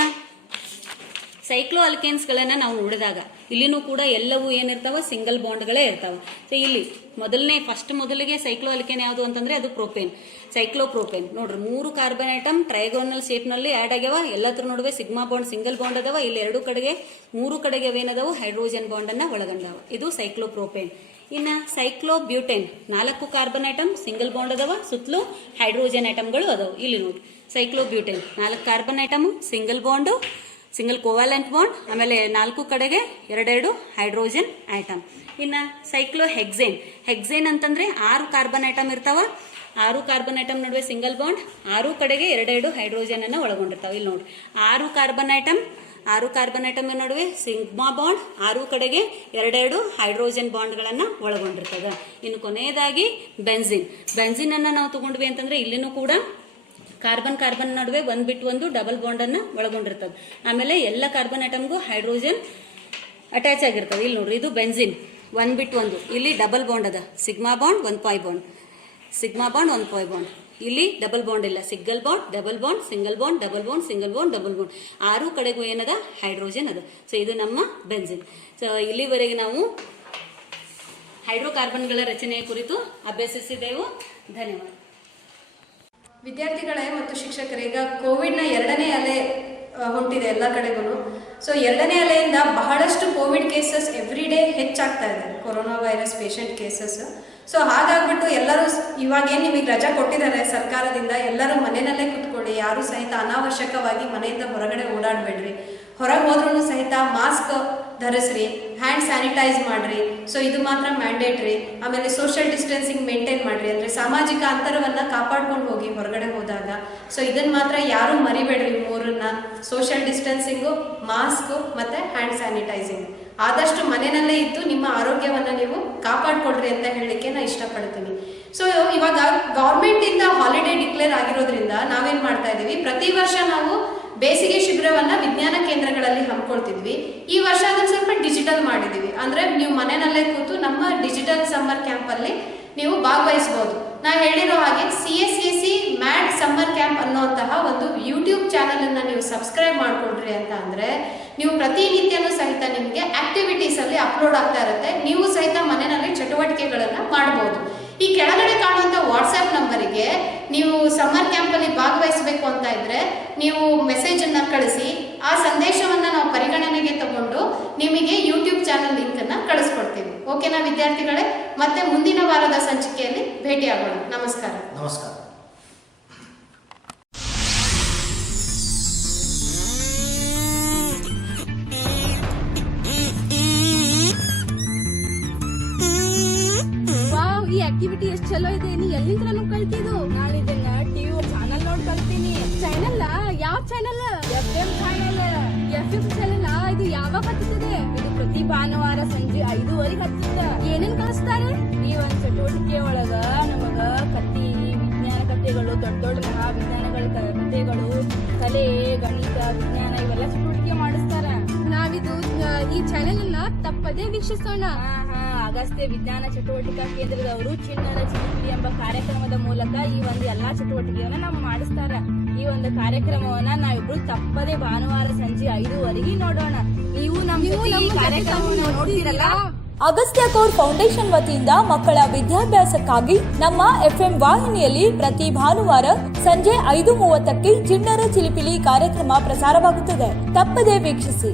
ಸೈಕ್ಲೋ ಅಲ್ಕೇನ್ಸ್ ಗಳನ್ನ ನಾವು ನೋಡಿದಾಗ ಇಲ್ಲಿನೂ ಕೂಡ ಎಲ್ಲವೂ ಏನಿರ್ತಾವ, ಸಿಂಗಲ್ ಬಾಂಡ್ಗಳೇ ಇರ್ತಾವ. ಸೊ ಇಲ್ಲಿ ಮೊದಲಿಗೆ ಸೈಕ್ಲೋ ಅಲ್ಕೇನ್ ಯಾವುದು ಅಂತಂದ್ರೆ ಅದು ಪ್ರೋಪೇನ್, ಸೈಕ್ಲೋಪ್ರೋಪೇನ್. ನೋಡ್ರಿ 3 ಕಾರ್ಬನ್ ಐಟಮ್ ಟ್ರೈಗೋನಲ್ ಶೇಪ್ ನಲ್ಲಿ ಆಡ್ ಆಗ್ಯಾವ. ಎಲ್ಲದ್ರ ನಡುವೆ ಸಿಗ್ಮಾ ಬಾಂಡ್, ಸಿಂಗಲ್ ಬಾಂಡ್ ಅದಾವ. ಇಲ್ಲಿ 3 ಕಡೆಗೆ ಏನದಾವು, ಹೈಡ್ರೋಜನ್ ಬಾಂಡ್ ಅನ್ನ ಒಳಗೊಂಡಾವ. ಇದು ಸೈಕ್ಲೋಪ್ರೋಪೇನ್. ಇನ್ನ ಸೈಕ್ಲೋಬ್ಯೂಟೇನ್, 4 ಕಾರ್ಬನ್ ಐಟಮ್, ಸಿಂಗಲ್ ಬಾಂಡ್ ಅದಾವ, ಸುತ್ತಲೂ ಹೈಡ್ರೋಜನ್ ಐಟಮ್ಗಳು ಅದಾವ. ಇಲ್ಲಿ ನೋಡಿ ಸೈಕ್ಲೋಬ್ಯೂಟೇನ್, 4 carbon atom, single bond, single covalent bond, ಆಮೇಲೆ 4 ಕಡೆಗೆ 2 ಹೈಡ್ರೋಜನ್ ಐಟಮ್. ಇನ್ನ ಹೆಕ್ಸೇನ್ ಅಂತಂದ್ರೆ 6 ಕಾರ್ಬನ್ ಐಟಮ್ ಇರ್ತಾವ. 6 ಕಾರ್ಬನ್ ಐಟಮ್ ನಡುವೆ ಸಿಂಗಲ್ ಬಾಂಡ್, 6 ಕಡೆಗೆ 2 ಹೈಡ್ರೋಜನ್ ಅನ್ನ ಒಳಗೊಂಡಿರ್ತಾವ. ಇಲ್ಲಿ ನೋಡಿ 6 ಕಾರ್ಬನ್ ಐಟಮ್ ನಡುವೆ ಸಿಗ್ಮಾ ಬಾಂಡ್, 6 ಕಡೆಗೆ 2 ಹೈಡ್ರೋಜನ್ ಬಾಂಡ್ಗಳನ್ನ ಒಳಗೊಂಡಿರ್ತದ. ಇನ್ನು ಕೊನೆಯದಾಗಿ ಬೆನ್ಸಿನ್ ಅನ್ನ ನಾವು ತಗೊಂಡ್ವಿ ಅಂತಂದ್ರೆ ಇಲ್ಲಿನೂ ಕೂಡ ಕಾರ್ಬನ್ ನಡುವೆ ಒಂದು ಬಿಟ್ಟು ಒಂದು ಡಬಲ್ ಬಾಂಡ್ ಅನ್ನ ಒಳಗೊಂಡಿರ್ತದೆ. ಆಮೇಲೆ ಎಲ್ಲ ಕಾರ್ಬನ್ ಐಟಮ್ಗೂ ಹೈಡ್ರೋಜನ್ ಅಟ್ಯಾಚ್ ಆಗಿರ್ತವೆ. ಇಲ್ಲಿ ನೋಡ್ರಿ ಇದು ಬೆನ್ಸಿನ್, ಒಂದು ಬಿಟ್ಟು ಒಂದು. ಇಲ್ಲಿ ಡಬಲ್ ಬಾಂಡ್ ಅದ, sigma bond, 1 Pai bond, sigma bond, 1 Pai bond. ಇಲ್ಲಿ ಡಬಲ್ ಬಾಂಡ್ ಇಲ್ಲ, single bond, double bond, single bond, double bond, single bond, double bond. 6 ಕಡೆಗೂ ಏನದ ಹೈಡ್ರೋಜನ್ ಅದ. ಸೊ ಇದು ನಮ್ಮ ಬೆನ್ಸಿನ್. ಸೊ ಇಲ್ಲಿವರೆಗೆ ನಾವು ಹೈಡ್ರೋಕಾರ್ಬನ್ಗಳ ರಚನೆಯ ಕುರಿತು ಅಭ್ಯಸಿಸಿದೆವು. ಧನ್ಯವಾದ. ವಿದ್ಯಾರ್ಥಿಗಳೇ ಮತ್ತು ಶಿಕ್ಷಕರೇ, ಈಗ ಕೋವಿಡ್ನ 2ನೇ ಅಲೆ ಹೊಂಟಿದೆ ಎಲ್ಲ ಕಡೆಗೂ. ಸೊ 2ನೇ ಅಲೆಯಿಂದ ಬಹಳಷ್ಟು ಕೋವಿಡ್ ಕೇಸಸ್ ಎವ್ರಿ ಡೇ ಹೆಚ್ಚಾಗ್ತಾ ಇದೆ, corona virus patient cases. So ಹಾಗಾಗ್ಬಿಟ್ಟು ಎಲ್ಲರೂ ಇವಾಗೇನು ನಿಮಗೆ ರಜಾ ಕೊಟ್ಟಿದ್ದಾರೆ ಸರ್ಕಾರದಿಂದ, ಎಲ್ಲರೂ ಮನೆಯಲ್ಲೇ ಕುತ್ಕೊಳ್ಳಿ. ಯಾರು ಸಹಿತ ಅನಾವಶ್ಯಕವಾಗಿ ಮನೆಯಿಂದ ಹೊರಗಡೆ ಓಡಾಡಬೇಡ್ರಿ. ಹೊರಗೆ ಹೋದ್ರೂ ಸಹಿತ ಮಾಸ್ಕ್ ಧರಿಸ್ರಿ, ಹ್ಯಾಂಡ್ ಸ್ಯಾನಿಟೈಸ್ ಮಾಡ್ರಿ. ಸೊ ಇದು ಮಾತ್ರ ಮ್ಯಾಂಡೇಟ್ರಿ. ಆಮೇಲೆ ಸೋಷಿಯಲ್ ಡಿಸ್ಟೆನ್ಸಿಂಗ್ ಮೇಂಟೈನ್ ಮಾಡ್ರಿ, ಅಂದರೆ ಸಾಮಾಜಿಕ ಅಂತರವನ್ನು ಕಾಪಾಡ್ಕೊಂಡು ಹೋಗಿ ಹೊರಗಡೆ ಹೋದಾಗ. ಸೊ ಇದನ್ನು ಮಾತ್ರ ಯಾರೂ ಮರಿಬೇಡ್ರಿ. 3ನ್ನ ಸೋಷಿಯಲ್ ಡಿಸ್ಟೆನ್ಸಿಂಗು, ಮಾಸ್ಕು ಮತ್ತು ಹ್ಯಾಂಡ್ ಸ್ಯಾನಿಟೈಸಿಂಗ್. ಆದಷ್ಟು ಮನೆಯಲ್ಲೇ ಇದ್ದು ನಿಮ್ಮ ಆರೋಗ್ಯವನ್ನು ನೀವು ಕಾಪಾಡ್ಕೊಳ್ರಿ ಅಂತ ಹೇಳಲಿಕ್ಕೆ ನಾನು ಇಷ್ಟಪಡ್ತೀನಿ. ಸೊ ಇವಾಗ ಗೌರ್ಮೆಂಟಿಂದ ಹಾಲಿಡೇ ಡಿಕ್ಲೇರ್ ಆಗಿರೋದ್ರಿಂದ ನಾವೇನು ಮಾಡ್ತಾ ಇದ್ದೀವಿ, ಪ್ರತಿ ವರ್ಷ ನಾವು ಬೇಸಿಗೆ ಶಿಬಿರವನ್ನು ವಿಜ್ಞಾನ ಕೇಂದ್ರಗಳಲ್ಲಿ ಹಮ್ಮಿಕೊಳ್ತಿದ್ವಿ. ಈ ವರ್ಷ ಅದನ್ನು ಸ್ವಲ್ಪ ಡಿಜಿಟಲ್ ಮಾಡಿದ್ದೀವಿ. ಅಂದರೆ ನೀವು ಮನೆಯಲ್ಲೇ ಕೂತು ನಮ್ಮ ಡಿಜಿಟಲ್ ಸಮ್ಮರ್ ಕ್ಯಾಂಪಲ್ಲಿ ನೀವು ಭಾಗವಹಿಸ್ಬೋದು. ನಾನು ಹೇಳಿರೋ ಹಾಗೆ CSAC ಮ್ಯಾಟ್ ಸಮ್ಮರ್ ಕ್ಯಾಂಪ್ ಅನ್ನೋಂತಹ ಒಂದು ಯೂಟ್ಯೂಬ್ ಚಾನಲನ್ನು ನೀವು ಸಬ್ಸ್ಕ್ರೈಬ್ ಮಾಡ್ಕೊಳ್ರಿ ಅಂತ ಅಂದರೆ ನೀವು ಪ್ರತಿನಿತ್ಯನೂ ಸಹಿತ ನಿಮಗೆ ಆಕ್ಟಿವಿಟೀಸಲ್ಲಿ ಅಪ್ಲೋಡ್ ಆಗ್ತಾ ಇರುತ್ತೆ. ನೀವು ಸಹಿತ ಮನೆಯಲ್ಲಿ ಚಟುವಟಿಕೆಗಳನ್ನು ಮಾಡ್ಬೋದು. ಈ ಕೆಳಗಡೆ ಕಾಣುವಂಥ ವಾಟ್ಸಪ್ ನಂಬರಿಗೆ ನೀವು ಸಮ್ಮರ್ ಕ್ಯಾಂಪಲ್ಲಿ ಭಾಗವಹಿಸಬೇಕು ಅಂತ ಇದ್ದರೆ ನೀವು ಮೆಸೇಜನ್ನು ಕಳಿಸಿ. ಆ ಸಂದೇಶವನ್ನು ನಾವು ಪರಿಗಣನೆಗೆ ತಗೊಂಡು ನಿಮಗೆ ಯೂಟ್ಯೂಬ್ ಚಾನಲ್ ಲಿಂಕನ್ನು ಕಳಿಸ್ಕೊಡ್ತೀವಿ. ಓಕೆನಾ ವಿದ್ಯಾರ್ಥಿಗಳೇ? ಮತ್ತೆ ಮುಂದಿನ ವಾರದ ಸಂಚಿಕೆಯಲ್ಲಿ ಭೇಟಿಯಾಗೋಣ. ನಮಸ್ಕಾರ. ನಮಸ್ಕಾರ. ಈ ಆಕ್ಟಿವಿಟಿ ಎಷ್ಟು ಚಲೋ ಇದೆ. ನೀ ಎಲ್ಲಿಂದ ನಾನು ಕಲ್ತಿದ್ದು? ನಾನು ಇದನ್ನ ಟಿವಿ ಚಾನಲ್ ನೋಡಿ ಕಲ್ತೀನಿ. ಚಾನಲ್? ಯಾವ channel? FM channel. FM channel ಇದು ಯಾವಾಗ ಹತ್ತುತ್ತದೆ? ಇದು ಪ್ರತಿ ಭಾನುವಾರ ಸಂಜೆ 5:30 ಹತ್ತುತ್ತ. ಏನೇನ್ ಕಲಿಸ್ತಾರೆ? ಈ ಒಂದ್ ಚಟುವಟಿಕೆ ಒಳಗ ನಮಗ ಕತ್ತಿ, ವಿಜ್ಞಾನ ಕಥೆಗಳು, ದೊಡ್ಡ ದೊಡ್ಡ ಮಹಾವಿಜ್ಞಾನಗಳ ಕಥೆಗಳು, ಕಲೆ, ಗಣಿತ, ವಿಜ್ಞಾನ ಇವೆಲ್ಲ ಚಟುವಟಿಕೆ ಮಾಡಿಸ್ತಾರ. ನಾವಿದು ಈ ಚಾನೆಲ್ ಅನ್ನ ತಪ್ಪದೇ ವೀಕ್ಷಿಸೋಣ. ಅಗಸ್ತ್ಯ ವಿಜ್ಞಾನ ಚಟುವಟಿಕಾ ಕೇಂದ್ರದವರು ಚಿಣ್ಣರ ಚಿಲಿಪಿಲಿ ಎಂಬ ಕಾರ್ಯಕ್ರಮದ ಮೂಲಕ ಈ ಒಂದು ಎಲ್ಲಾ ಚಟುವಟಿಕೆಯನ್ನ ನಾವು ಮಾಡಿಸ್ತಾರ. ಈ ಒಂದು ಕಾರ್ಯಕ್ರಮವನ್ನ ನಾವಿಬ್ರು ತಪ್ಪದೆ ಭಾನುವಾರ ಸಂಜೆ 5:30 ನೋಡೋಣ. ನೀವು ನಮ್ಮ ಕಾರ್ಯಕ್ರಮವನ್ನು ನೋಡ್ತೀರಲ್ಲ. ಅಗಸ್ತ್ಯ ಕೌರ್ ಫೌಂಡೇಶನ್ ವತಿಯಿಂದ ಮಕ್ಕಳ ವಿದ್ಯಾಭ್ಯಾಸಕ್ಕಾಗಿ ನಮ್ಮ FM ವಾಹಿನಿಯಲ್ಲಿ ಪ್ರತಿ ಭಾನುವಾರ ಸಂಜೆ 5:30ಕ್ಕೆ ಚಿಣ್ಣರ ಚಿಲಿಪಿಲಿ ಕಾರ್ಯಕ್ರಮ ಪ್ರಸಾರವಾಗುತ್ತದೆ. ತಪ್ಪದೇ ವೀಕ್ಷಿಸಿ.